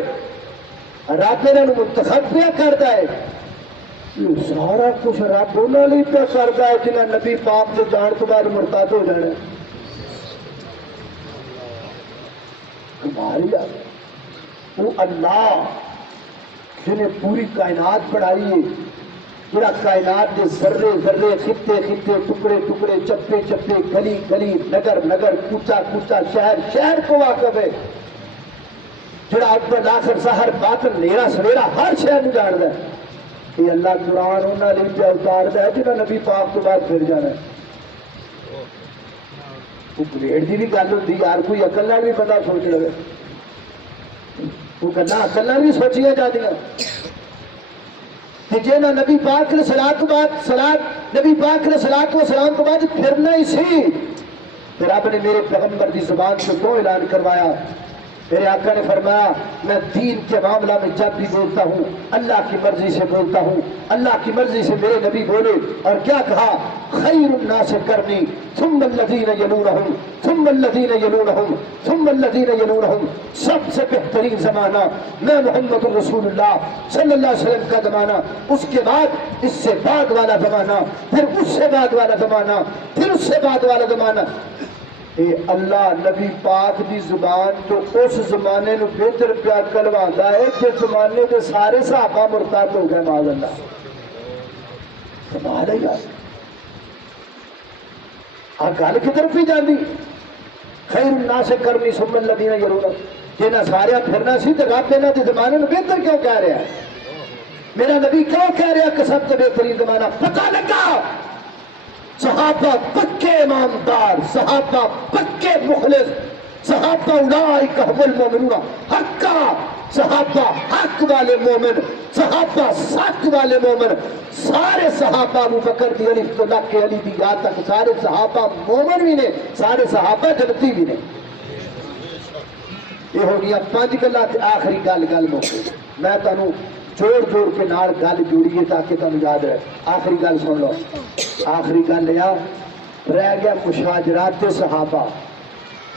رب انہاں نو منتخب پیا کرتا ہے۔ یہ سارا کچھ رب انہاں لیے پیا کرتا ہے جنہاں نبی پاک کے جان تو بعد مرتد ہو جانا ہے۔ کمال ہے، وہ اللہ جنہیں پوری کائنات بنائی ہے، پورا کائنات کے ذرے ذرے، خطے خطے، ٹکڑے ٹکڑے، چپے چپے، گلی گلی، نگر نگر، کوچا کوچا، شہر شہر کو واقف ہے، جڑا اول آخر ظاہر باطن نیرا سویرا ہر شہر میں جانتا ہے۔ یہ اللہ قرآن انہاں لیے پیا اتارتا ہے جنہاں نبی پاک تو بعد پھر جانا ہے۔ وہ گریڈ کی بھی گل ہوتی یار، کوئی عقل نال بھی بندہ سوچ لے، وہ گلاں عقل نال بھی سوچیاں جاندیاں کہ جنہاں نبی پاک نے صلاۃ نبی پاک نے صلاۃ و سلام کے بعد پھرنا ہی سی، پھر آپ نے میرے پیغمبر کی زبان سے کیوں اعلان کروایا؟ میرے آقا نے فرمایا میں دین کے معاملہ میں جب بھی بولتا ہوں اللہ کی مرضی سے بولتا ہوں، اللہ کی مرضی سے میرے نبی بولے، اور کیا کہا؟ خیر الناس کرنی ثم الذین یلونہم ثم الذین یلونہم ثم الذین یلونہم، سب سے بہترین زمانہ میں محمد رسول اللہ صلی اللہ علیہ وسلم کا زمانہ، اس کے بعد اس سے بعد والا زمانہ، پھر اس سے بعد والا زمانہ، پھر اس سے بعد والا زمانہ۔ اے اللہ نبی پاک دی زبان تو اس زمانے نو بہتر پیا کلواندا ہے جس زمانے کے سارے صحابہ مرتد ہو گئے، معاذ اللہ۔ کمال ہے یار، آ گل کدھر پہ جاندی؟ خیر الناس کرنی ثم الذین یلونہم، جنہاں سارے پھرنا سی تو رب انہاں دے زمانے نو بہتر کیوں کہہ رہا ہے؟ میرا نبی کیوں کہہ رہا کہ سب سے بہترین زمانہ؟ پتہ لگا صحابہ پکے ایماندار، صحابہ پکے مخلص، صحابہ اولئک هم المؤمنون حقا، صحابہ حق والے مومن، صحابہ سچ والے مومن، سارے صحابہ ابو بکر کی الف تو لک کے علی دی یا تک سارے صحابہ مومن بھی نے، سارے صحابہ جنتی بھی نے۔ یہ ہو گیا 5 گلاں تے آخری گل موقع میں تانوں جوڑ جوڑ کے نال گل جوڑیے تاکہ تمہیں یاد رہے۔ آخری گل سن لو، آخری گل یہ رہ گیا مشاجرات صحابہ،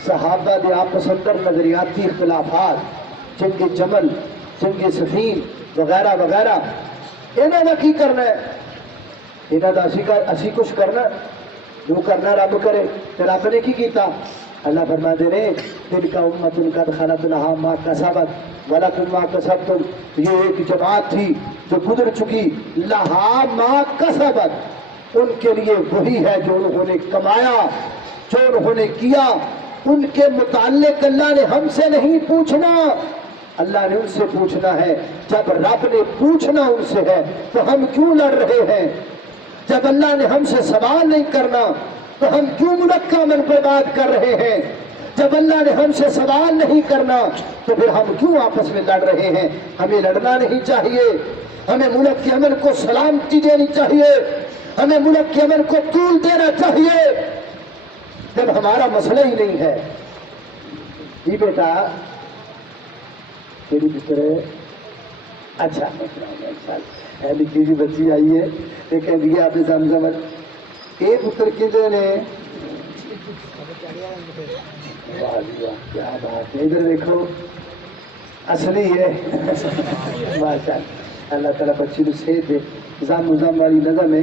صحابہ دے آپس اندر نظریاتی اختلافات، جنگ جمل، جنگ صفین وغیرہ وغیرہ، انہاں دا کی کرنا ہے؟ انہاں دا اسی کچھ کرنا، جو کرنا رب کرے۔ تے رب نے کی کیتا؟ اللہ فرماتے ہیں تلک امت قد خلت لها ما کسبت ولکم ما کسبتم، یہ ایک جماعت تھی جو گزر چکی، لہا ما کسبت، ان کے لیے وہی ہے جو انہوں نے کمایا، جو انہوں نے کیا، ان کے متعلق اللہ نے ہم سے نہیں پوچھنا، اللہ نے ان سے پوچھنا ہے۔ جب رب نے پوچھنا ان سے ہے تو ہم کیوں لڑ رہے ہیں؟ جب اللہ نے ہم سے سوال نہیں کرنا تو ہم کیوں منقع من پہ بات کر رہے ہیں؟ جب اللہ نے ہم سے سوال نہیں کرنا تو پھر ہم کیوں آپس میں لڑ رہے ہیں؟ ہمیں لڑنا نہیں چاہیے، ہمیں ملک کے امن کو سلامتی دینی چاہیے، ہمیں ملک کے امن کو طول دینا چاہیے جب ہمارا مسئلہ ہی نہیں ہے. جی بیٹا تیری پتر ہے اچھا نکی جی بچی آئی ہے یہ کہہ دیا آپ نے سمجھ یہ پتر کدھر نے کیا بات ہے ادھر دیکھو اصلی ہے ماشاء اللہ تعالیٰ بچی کو صحت دے زم والی نظم ہے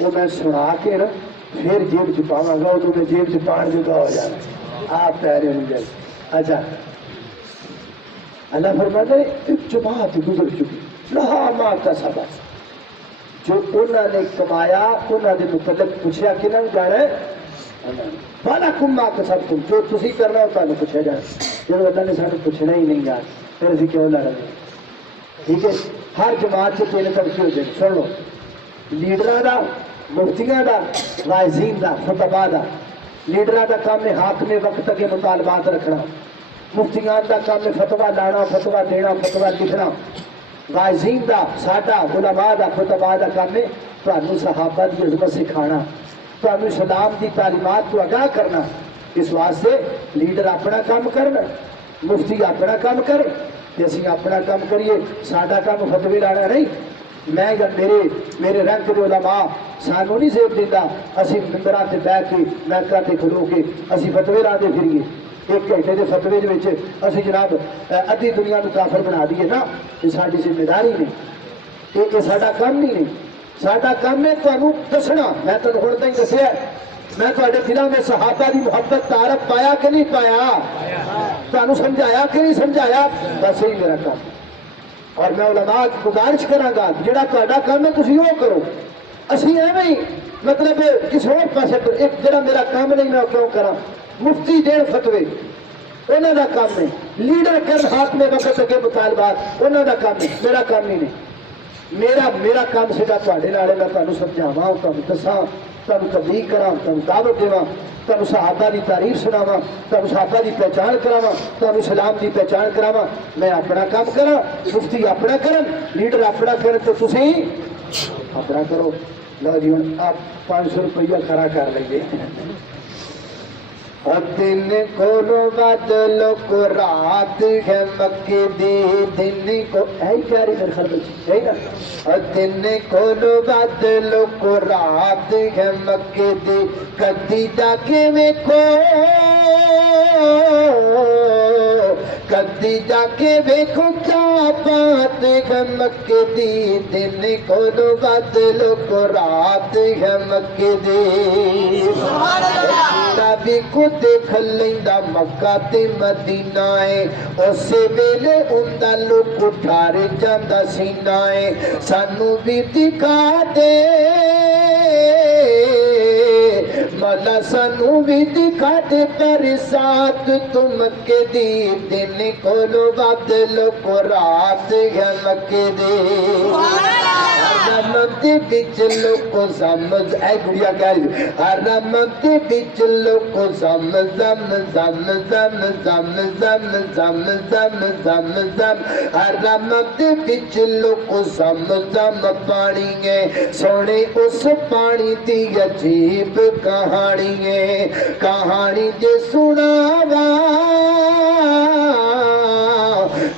وہ میں سنا کے نا پھر جیب چھپاواں گا وہ تو میں جیب چھپان جگہ ہو جانا آپ پیارے ہو جائے. اچھا اللہ فرماتا ہے ایک جماعت گزر چکی لہا ما کسبت جو انہوں نے کمایا انہوں نے متعلق پوچھا کہ نہ جانا والا کم ما کسبتم جو تسی کرنا ہوتا ہے پوچھا جانا جب اللہ نے سانو پوچھنا ہی نہیں یار پھر اسی کیوں لڑ رہے. ٹھیک ہے ہر جماعت سے تین طبقے ہوتے ہیں سن لو لیڈراں دا مفتیاں دا واعظین دا خطباء دا. لیڈراں دا کام ہے حاکم وقت کے مطالبات رکھنا مفتیان دا کام ہے فتویٰ لانا فتویٰ دینا فتویٰ لکھنا. واعظین دا ساڈا علماء دا خطباء دا کام ہے تانوں صحابہ دی عظمت سکھانا تانوں اسلام دی تعلیمات کو آگاہ کرنا. اس واسطے لیڈر اپنا کام کرنا مفتی اپنا کام کرے کہ اسی اپنا کام کریے. ساڈا کام فتوی لانا نہیں. میں یا میرے رنگ کے علماء سانو نہیں زیب دیتا اسی ممبراں تے بیٹھ کے محفلاں تے کھلو کے اسی فتوی لا دے پھریے. ایک گھنٹے کے فتوے دے اسی جناب ادھی دنیا کو کافر بنا دیے نا یہ ساری ذمہ داری نہیں یہ ساڈا کام نہیں. ساڈا کام ہے تمہیں دسنا. میں تمہیں ہوں تک دسیا میں تے دلوں میں صحابہ کی محبت تعارف پایا کہ نہیں پایا تمہیں سمجھایا کہ نہیں سمجھایا بس یہی میرا کام. اور میں علماء گزارش کراں گا جڑا تہاڈا کام ہے تسی وہ کرو. اسی ایویں ہی مطلب کسی اور پاسے ایک جڑا میرا کام نہیں میں کیوں کراں. مفتی دین فتوے انہوں کا کام ہے. لیڈر کر ہاتھ میں وقت کے مطالبات انہوں کا کام ہے میرا کام ہی نہیں. میرا کام سیدھا تھوڑے نال میں تمہیں سمجھاواں تمہیں دساں تمہیں تبلیغ کراں تمہیں دعوت دیواں تمہیں صحابہ کی تعریف سناواں تمہیں صحابہ کی پہچان کراواں تمہیں اسلام کی پہچان کراواں. میں اپنا کام کراں مفتی اپنا کرن لیڈر اپنا کرن تو تسی اپنا کرو. لو جی ہوں آپ 500 روپیہ کھڑا کر لیں. دن کو بدلو کو رات ہے مکے دی دن کو ایہی پیاری میرے خیال میں ہے نا. دن کو بدلو کو رات ہے مکے دی کدی جا کے ویکھو کدی جا کے ویکھو کیا بات ہے مکے دی دن کو بدلو کو رات ہے مکے دی. بھی کو دیکھ لیندا مکہ تے مدینہ ہے اس ویلے اوندا لوک اٹھار جاندا سینہ ہے. سانو بھی دکھا دے مولا سانو بھی دکھا دے پر ساتھ تم مکے دی دن کولو بدلو کو رات ہے مکے دی. حرم دے وچ لوکو سمجھ اے گڑیا کہہ رہی حرم دے وچ لوکو زم زم زم زم زم زم زم زم زم زم حرم دے وچ لوکو زم زم پانی ہے سونے اس پانی دی عجیب کہانی ہے. کہانی جے سناواں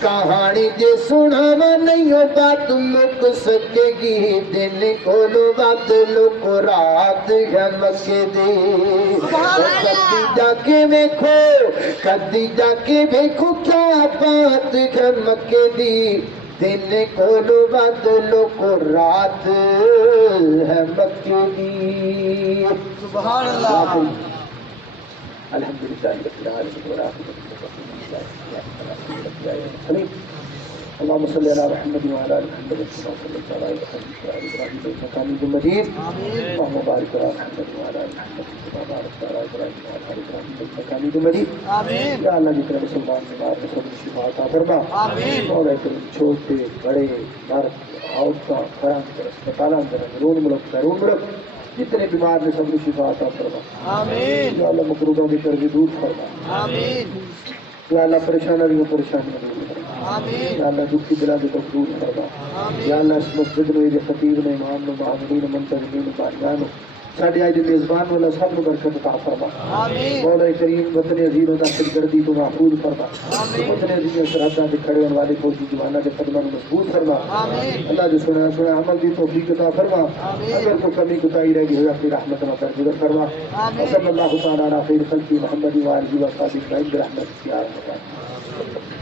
کہانی جے سناواں نہیں ہو بات مک سکے گی دن کولو بدلو کو رات ہے مکے دی. کدی جا کے ویکھو کدی جا کے ویکھو کیا بات ہے مکے دی دن کولو بدلو کو رات ہے مکے دی. سبحان اللہ. الحمدللہ رب العالمین والعاقبۃ للمتقین. اللهم صل على محمد وعلى ال محمد كما صليت على ابراهيم انك حميد مجيد. اللهم بارك على محمد وعلى ال محمد كما باركت على ابراهيم وعلى ال ابراهيم انك حميد مجيد. آمین. یا اللہ جتنے مسلمان بیمار ہیں سب شفا عطا فرما. آمین. مولا کریم چھوٹے بڑے مرد عورتاں گھراں کے اسپتالاں کے اندرون ملک بیرون ملک جتنے بیمار ہیں سب شفا عطا فرما. آمین. یا اللہ مکروبوں کی شر دور فرما. آمین. یا اللہ پریشانیوں دور فرما. آمین یا اللہ دکھی دلا دے تو دور فرما یا اللہ اس مسجد میں یہ خطیب نے امام نے معاونین منتظمین بانیان ساڈے اج دے میزبان والا سب کو برکت عطا فرما آمین مولا کریم وطن عزیزوں دا سرگردی تو محفوظ فرما وطن عزیزوں سرحداں تے کھڑے ہونے والے فوجی جواناں کے قدماں نوں مضبوط فرما آمین اللہ جو سنا سنا عمل دی توفیق عطا فرما اگر کوئی کمی کوتاہی رہ گئی ہو اپنی رحمت نہ درگزر فرما آمین صلی اللہ تعالی علی خیر خلق محمد و آلہ و صحبہ اجمعین برحمتک یا ارحم الراحمین